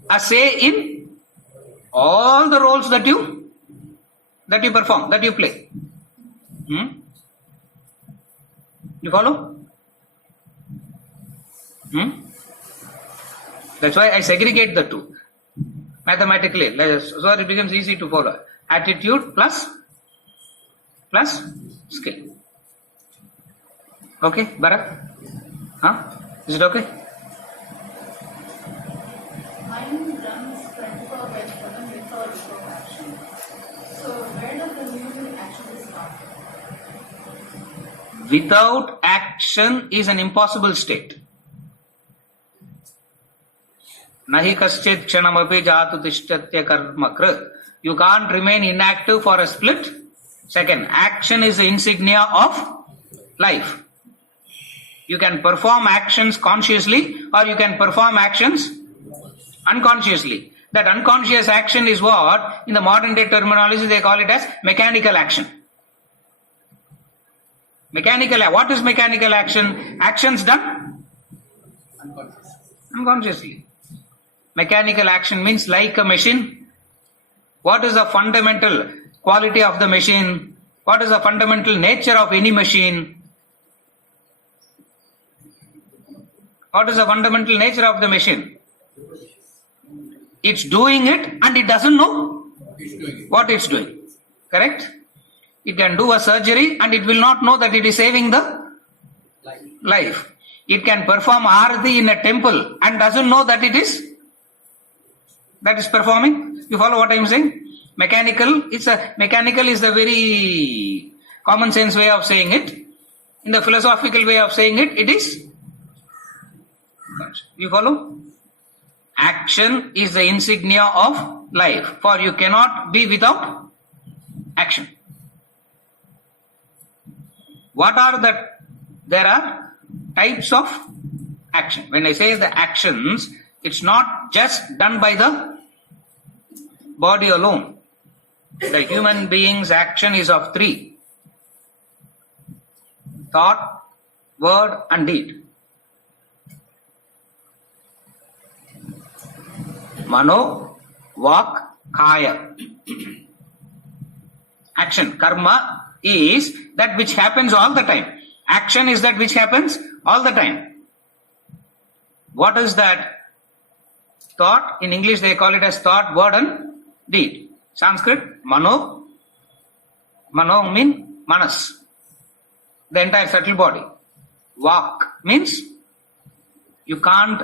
a say in all the roles that you perform, that you play. You follow? That's why I segregate the two mathematically, so that it becomes easy to follow. Attitude plus skill. Okay, Bharat? Is it okay? Mind runs 24/7 without show action. So where does the new actually start? Without action is an impossible state. Nahi kaschit kshanamapi jatu tishtatya karma krit. You can't remain inactive for a split second. Action is the insignia of life. You can perform actions consciously, or you can perform actions unconsciously. That unconscious action is what, in the modern day terminology, they call it as mechanical action. What is mechanical action? Actions done unconsciously. Mechanical action means like a machine. What is the fundamental quality of the machine? What is the fundamental nature of any machine? What is the fundamental nature of the machine? It's doing it and it doesn't know what it's doing. Correct? It can do a surgery and it will not know that it is saving the life. It can perform arati in a temple and doesn't know that it is performing. You follow what I am saying? Mechanical is the very common sense way of saying it. In the philosophical way of saying it, it is. You follow? Action is the insignia of life. For you cannot be without action. What are there are types of action. When I say the actions, it's not just done by the body alone. The human being's action is of three: thought, word, and deed. Mano, vak, kaya. Action, karma, is that which happens all the time. Action is that which happens all the time. What is that? Thought, in English they call it as thought, word, and deed. Sanskrit, mano. Mano means manas, the entire subtle body. Vak means you can't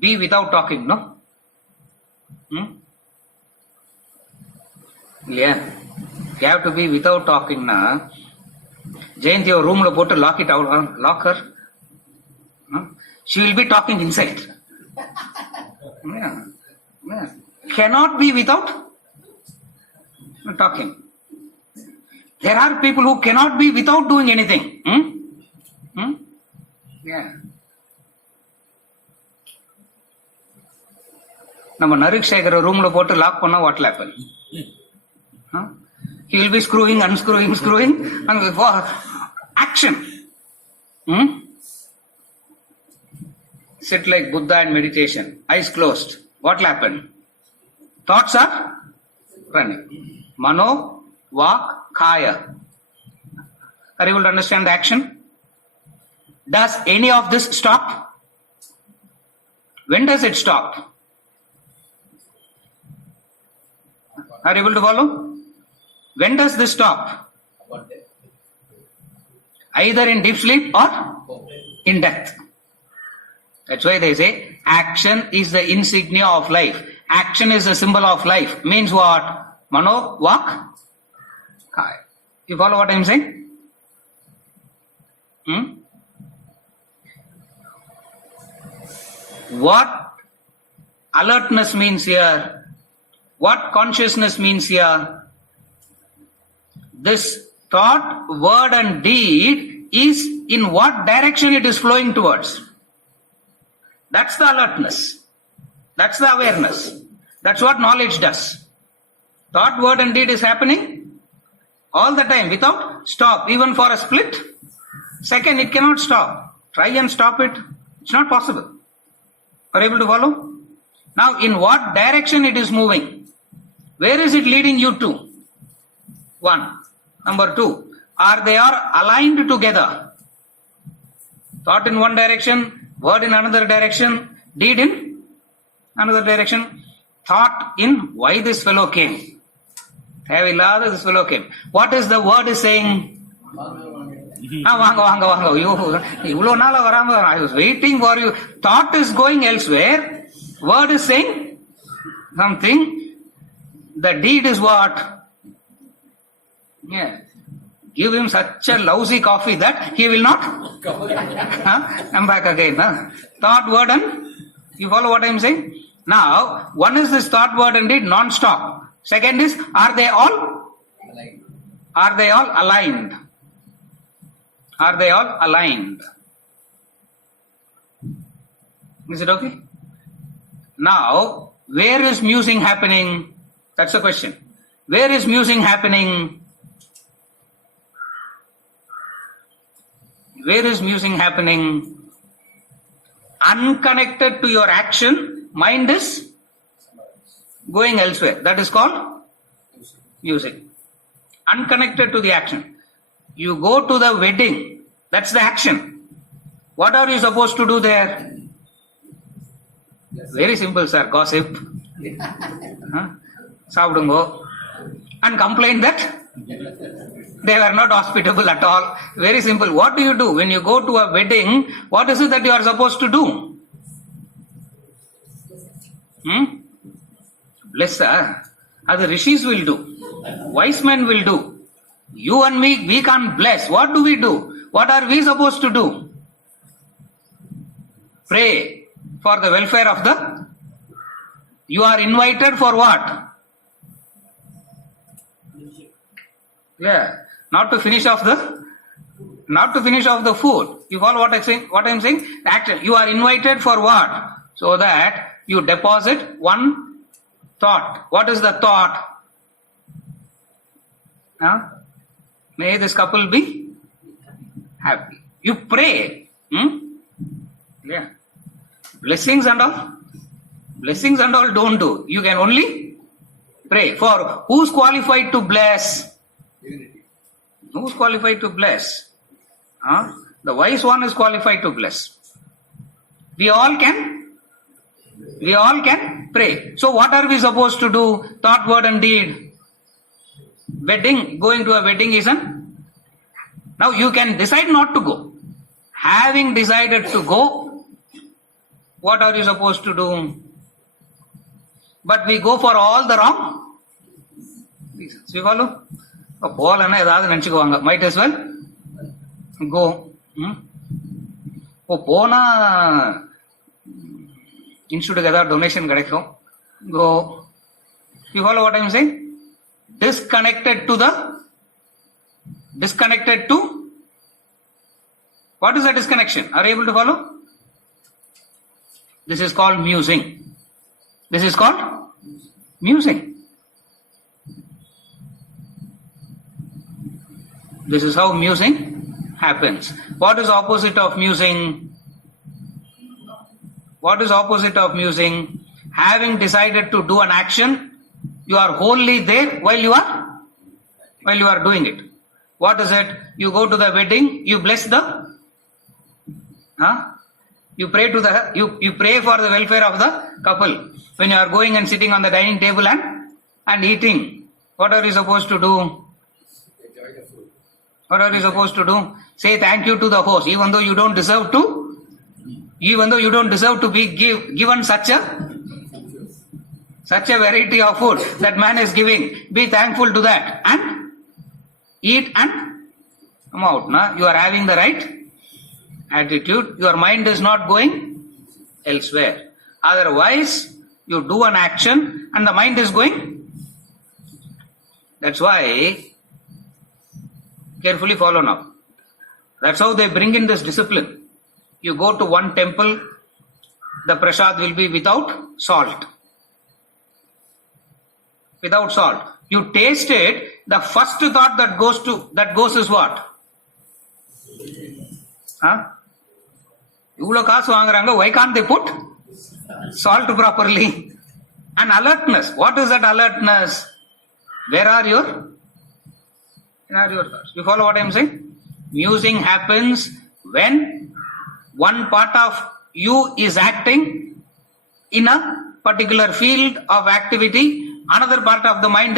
be without talking, no? Yeah. If you have to be without talking, na, Jayanti, your room lo put lock it out, lock her. She will be talking inside. Yeah. Cannot be without talking. There are people who cannot be without doing anything. Yeah. நம்ம நரிக்ஷேகர ரூம்ல போட்டு lock பண்ணா what will happen? He will be screwing and for action. Sit like Buddha in meditation, eyes closed. What will happen? Thoughts are running. Mano, vak, kaya. Are you able to understand the action? Does any of this stop? When does it stop? Are you able to follow? When does this stop? Either in deep sleep or in death. That's why they say action is the insignia of life. Action is the symbol of life. Means what? Mano, vak, kaya. You follow what I am saying? What alertness means here? What consciousness means here? This thought, word, and deed is in what direction it is flowing towards. That's the alertness. That's the awareness. That's what knowledge does. Thought, word, and deed is happening all the time without stop. Even for a split second, it cannot stop. Try and stop it. It's not possible. Are you able to follow? Now, in what direction it is moving? Where is it leading you to? One. Number two, are they aligned together? Thought in one direction, word in another direction, deed in another direction. Thought in why this fellow came. This fellow came. What is the word is saying? I was waiting for you. Thought is going elsewhere. Word is saying something. The deed is what? Yeah. Give him such a lousy coffee that he will not come back again. Thought, word, and you follow what I am saying? Now, one is this thought, word, and deed non-stop. Second is, are they all aligned? Are they all aligned? Are they all aligned? Is it okay? Now, where is musing happening? That's the question. Where is musing happening? Where is musing happening? Unconnected to your action, mind is going elsewhere. That is called musing. Unconnected to the action. You go to the wedding. That's the action. What are you supposed to do there? Very simple, sir. Gossip. Saapudungo. and complained that they were not hospitable at all. Very simple. What do you do when you go to a wedding? What is it that you are supposed to do? Bless her. As rishis will do. Wise men will do. You and me, we can't bless. What do we do? What are we supposed to do? Pray for the welfare of the... You are invited for what? Yeah, not to finish off the food. You follow what I'm saying? Actually, you are invited for what? So that you deposit one thought. What is the thought? May this couple be happy. You pray. Yeah. Blessings and all don't do. You can only pray. For who's qualified to bless? Who's qualified to bless? The wise one is qualified to bless. We all can pray. So what are we supposed to do? Thought, word and deed. Wedding, going to a wedding is now you can decide not to go. Having decided to go, what are you supposed to do? But we go for all the wrong reasons. You follow? போகலன்னா ஏதாவது நினைச்சுக்குவாங்க. Might as well go. போனா இன்ஸ்டியூட்டுக்கு ஏதாவது donation கிடைக்கும். Go. You follow what I'm saying? Disconnected to what is the disconnection? Are you able to follow? This is called musing. This is called musing. This is how musing happens. What is opposite of musing? What is opposite of musing? Having decided to do an action, you are wholly there while you are doing it. What is it? You go to the wedding, you bless the you pray to the you pray for the welfare of the couple. When you are going and sitting on the dining table and eating, what are you supposed to do? What are you supposed to do? Say thank you to the host, even though you don't deserve to be given such a variety of food that man is giving. Be thankful to that and eat and come out. You are having the right attitude. Your mind is not going elsewhere. Otherwise, you do an action and the mind is going. That's why, carefully follow now. That's how they bring in this discipline. You go to one temple, the prasad will be without salt. Without salt. You taste it, the first thought that goes is what? இவ்வளோ காசு வாங்குறாங்க, why can't they put salt properly? And alertness. What is that alertness? Where are your thoughts? You follow what I am saying? Musing happens when one part of you is acting in a particular field of activity. Another part of the mind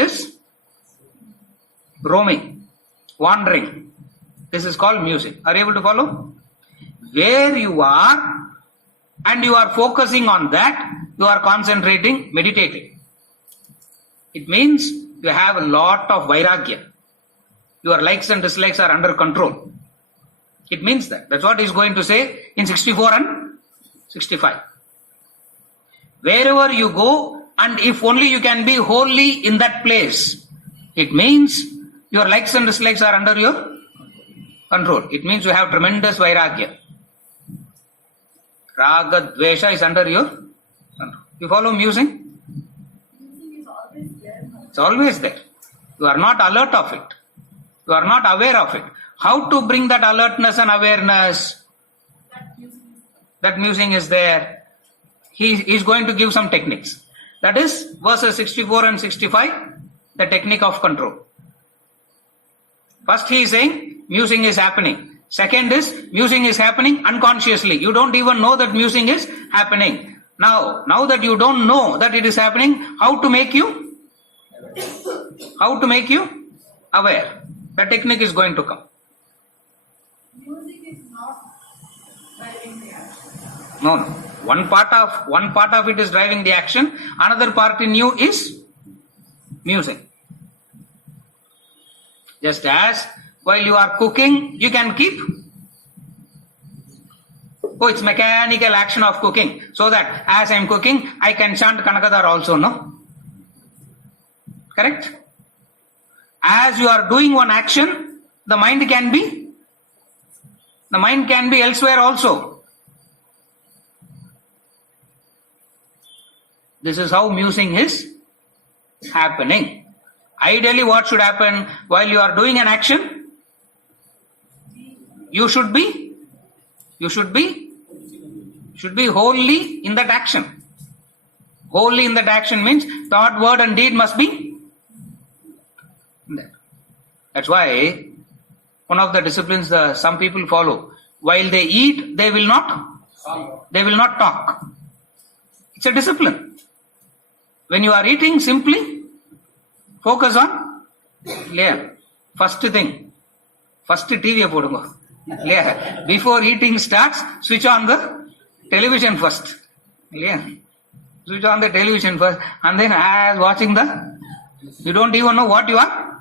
is roaming, wandering. This is called musing. Are you able to follow? Where you are and you are focusing on that, you are concentrating, meditating. It means you have a lot of vairagya. Your likes and dislikes are under control. It means that. That's what he's going to say in 64 and 65. Wherever you go, and if only you can be wholly in that place, it means your likes and dislikes are under your control. It means you have tremendous vairagya. Raga, dvesha is under your control. You follow musing? Musing is always there. It's always there. You are not alert of it. You are not aware of it. How to bring that alertness and awareness? That musing is there. He is going to give some techniques. That is verses 64 and 65, the technique of control. First he is saying musing is happening. Second is musing is happening unconsciously. You don't even know that musing is happening. Now that you don't know that it is happening, how to make you aware? The technique is going to come. Music is not driving the action. No. One part of it is driving the action. Another part in you is musing. Just as while you are cooking, you can keep. Oh, it's mechanical action of cooking. So that as I am cooking, I can chant Kanakadhar also, no? Correct? As you are doing one action, the mind can be elsewhere also. This is how musing is happening. Ideally, what should happen while you are doing an action? You should be wholly in that action. Wholly in that action means thought, word and deed must be there. That's why one of the disciplines some people follow. While they eat, they will not talk. It's a discipline. When you are eating, simply focus on layer. First thing, first TV podungo. Layer. Before eating starts, switch on the television first. Layer. Switch on the television first, and then as watching you don't even know what you are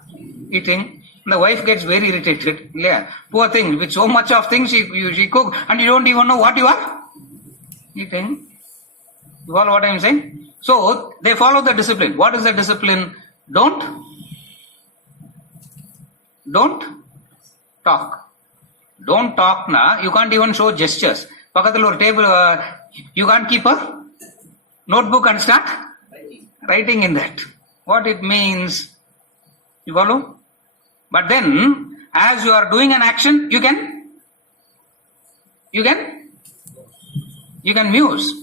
eating. The wife gets very irritated. Yeah. Poor thing, with so much of things she cook, and you don't even know what you are eating. You follow what I am saying? So they follow the discipline. What is the discipline? Don't talk. Don't talk na. You can't even show gestures. Pakathil or table, you can't keep a notebook and start writing in that. What it means? You follow? But then, as you are doing an action, you can muse.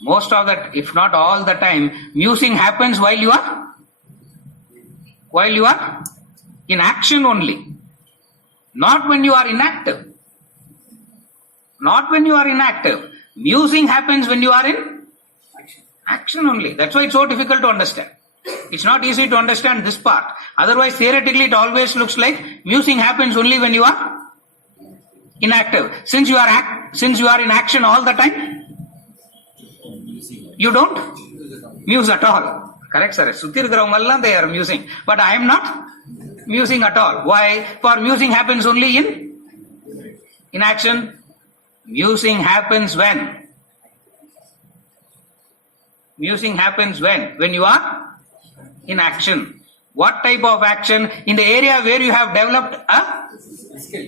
Most of that, if not all the time, musing happens while you are in action only. Not when you are inactive. Not when you are inactive. Musing happens when you are in action only. That's why it's so difficult to understand. It's not easy to understand this part. Otherwise, theoretically, it always looks like musing happens only when you are inactive. Since you are in action all the time, you don't muse at all. Correct, sir? Sutirgravangalla, they are musing. But I am not musing at all. Why? For musing happens only in action. Musing happens when? Musing happens when? When you are in action. What type of action? In the area where you have developed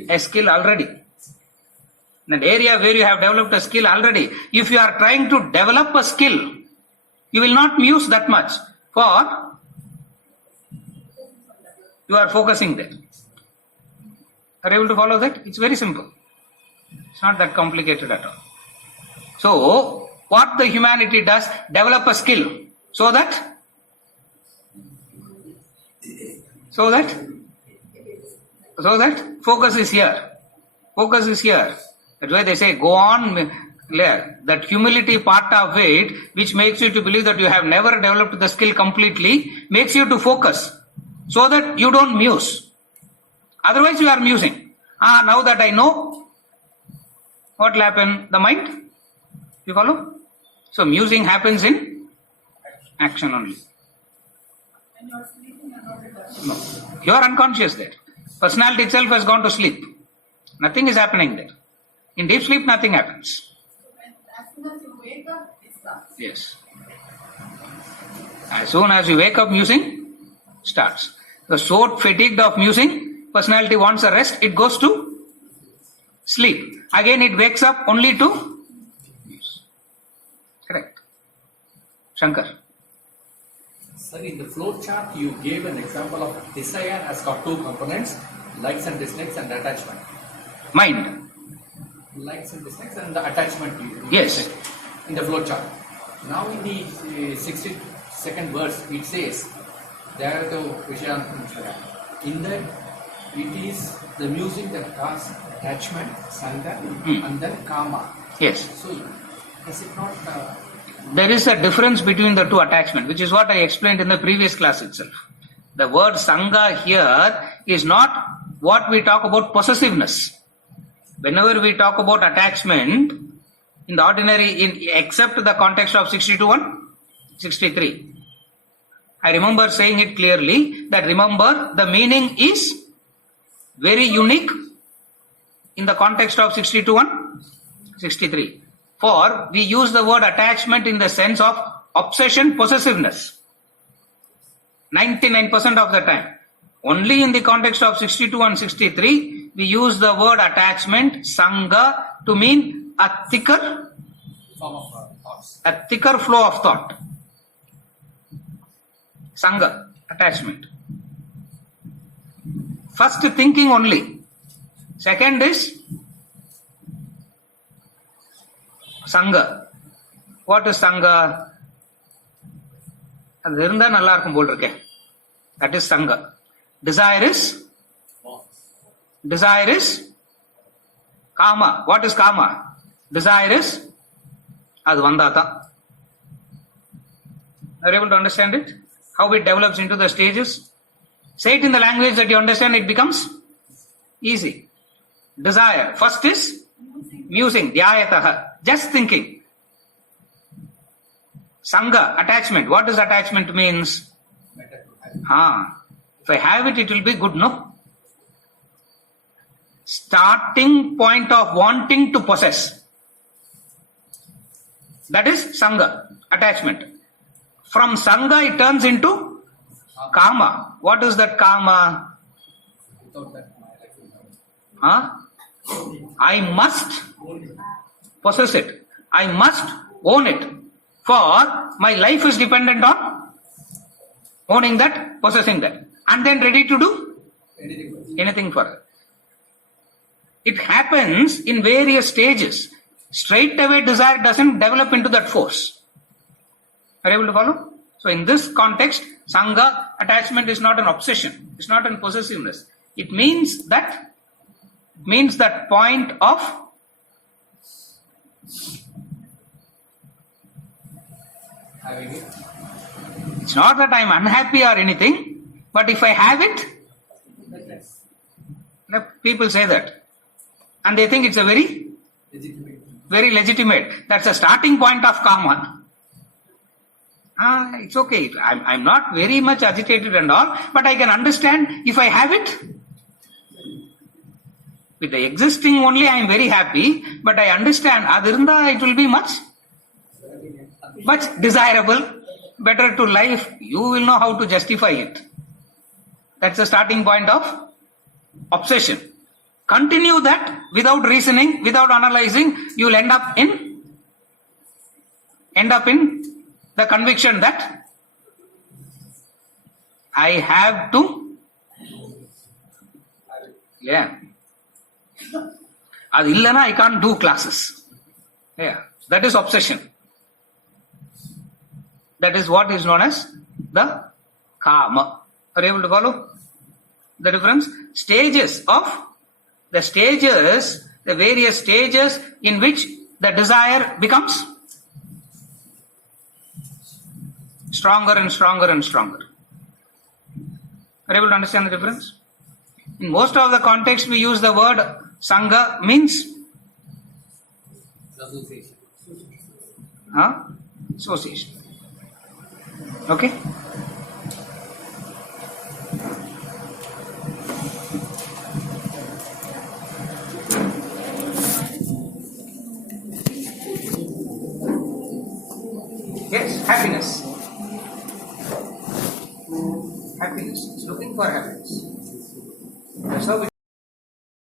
a skill already. In an area where you have developed a skill already. If you are trying to develop a skill, you will not muse that much. For you are focusing there. Are you able to follow that? It's very simple. It's not that complicated at all. So, what the humanity does, develop a skill so that focus is here. Focus is here. That's why they say, go on, that humility part of it, which makes you to believe that you have never developed the skill completely, makes you to focus so that you don't muse. Otherwise, you are musing. Now that I know, what will happen? The mind? You follow? So, musing happens in action only. When you are sleeping, you are not relaxed. No. You are unconscious there. Personality itself has gone to sleep. Nothing is happening there. In deep sleep, nothing happens. So as soon as you wake up, it starts. Yes. As soon as you wake up, musing starts. The so fatigued of musing, personality wants a rest, it goes to sleep. Again, it wakes up only to muse. Correct. Shankar. Sir, in the flow chart, you gave an example of desire has got two components, likes and dislikes and attachment. Mind. Likes and dislikes and the attachment. Yes. In the flow chart. Now in the 62nd verse, it says, there to Vishant. In that, it is the music that causes attachment, sangha, and then karma. Yes. So, does it not There is a difference between the two attachment, which is what I explained in the previous class itself. The word Sangha here is not what we talk about possessiveness. Whenever we talk about attachment, in the ordinary, except the context of 62 and 63. I remember saying it clearly that remember the meaning is very unique in the context of 62 and 63. For we use the word attachment in the sense of obsession, possessiveness. 99% of the time. Only in the context of 62 and 63, we use the word attachment, Sangha, to mean a thicker Form of thoughts. a thicker flow of thought. Sangha, attachment. First, thinking only. Second is Sangha. What is Sangha? அது இருந்தா நல்லா இருக்கும் போல் இருக்கேன். That is Sangha. Desire is Kama. What is Kama? Desire is அது வந்தாதான். Are you able to understand it? How it develops into the stages? Say it in the language that you understand, it becomes easy. Desire. First is musing, dhyayataha, just thinking. Sangha, attachment. What does attachment means? If I have it, it will be good, no? Starting point of wanting to possess. That is Sangha, attachment. From Sangha, it turns into Kama. What is that Kama? Without that, my life will not. I must possess it. I must own it. For my life is dependent on owning that, possessing that. And then ready to do anything for it. It happens in various stages. Straight away desire doesn't develop into that force. Are you able to follow? So in this context, Sangha, attachment is not an obsession. It's not an possessiveness. It means that point of Having it. it's not that I'm unhappy or anything, but if I have it, people say that. And they think it's a very legitimate. That's a starting point of Kama. It's okay. I'm not very much agitated and all, but I can understand if I have it. With the existing only, I am very happy, but I understand Adirunda, it will be much desirable, better to life. You will know how to justify it. That's the starting point of obsession. Continue that without reasoning, without analyzing, you will end up in the conviction that I have to, அது இல்லனா I can't do classes. That is obsession. That is what is known as the Kama. Are you able to follow the difference? The various stages in which the desire becomes stronger and stronger and stronger. Are you able to understand the difference? In most of the context, we use the word Sangha means association. Okay? Yes, happiness. Happiness. It's looking for happiness. That's how we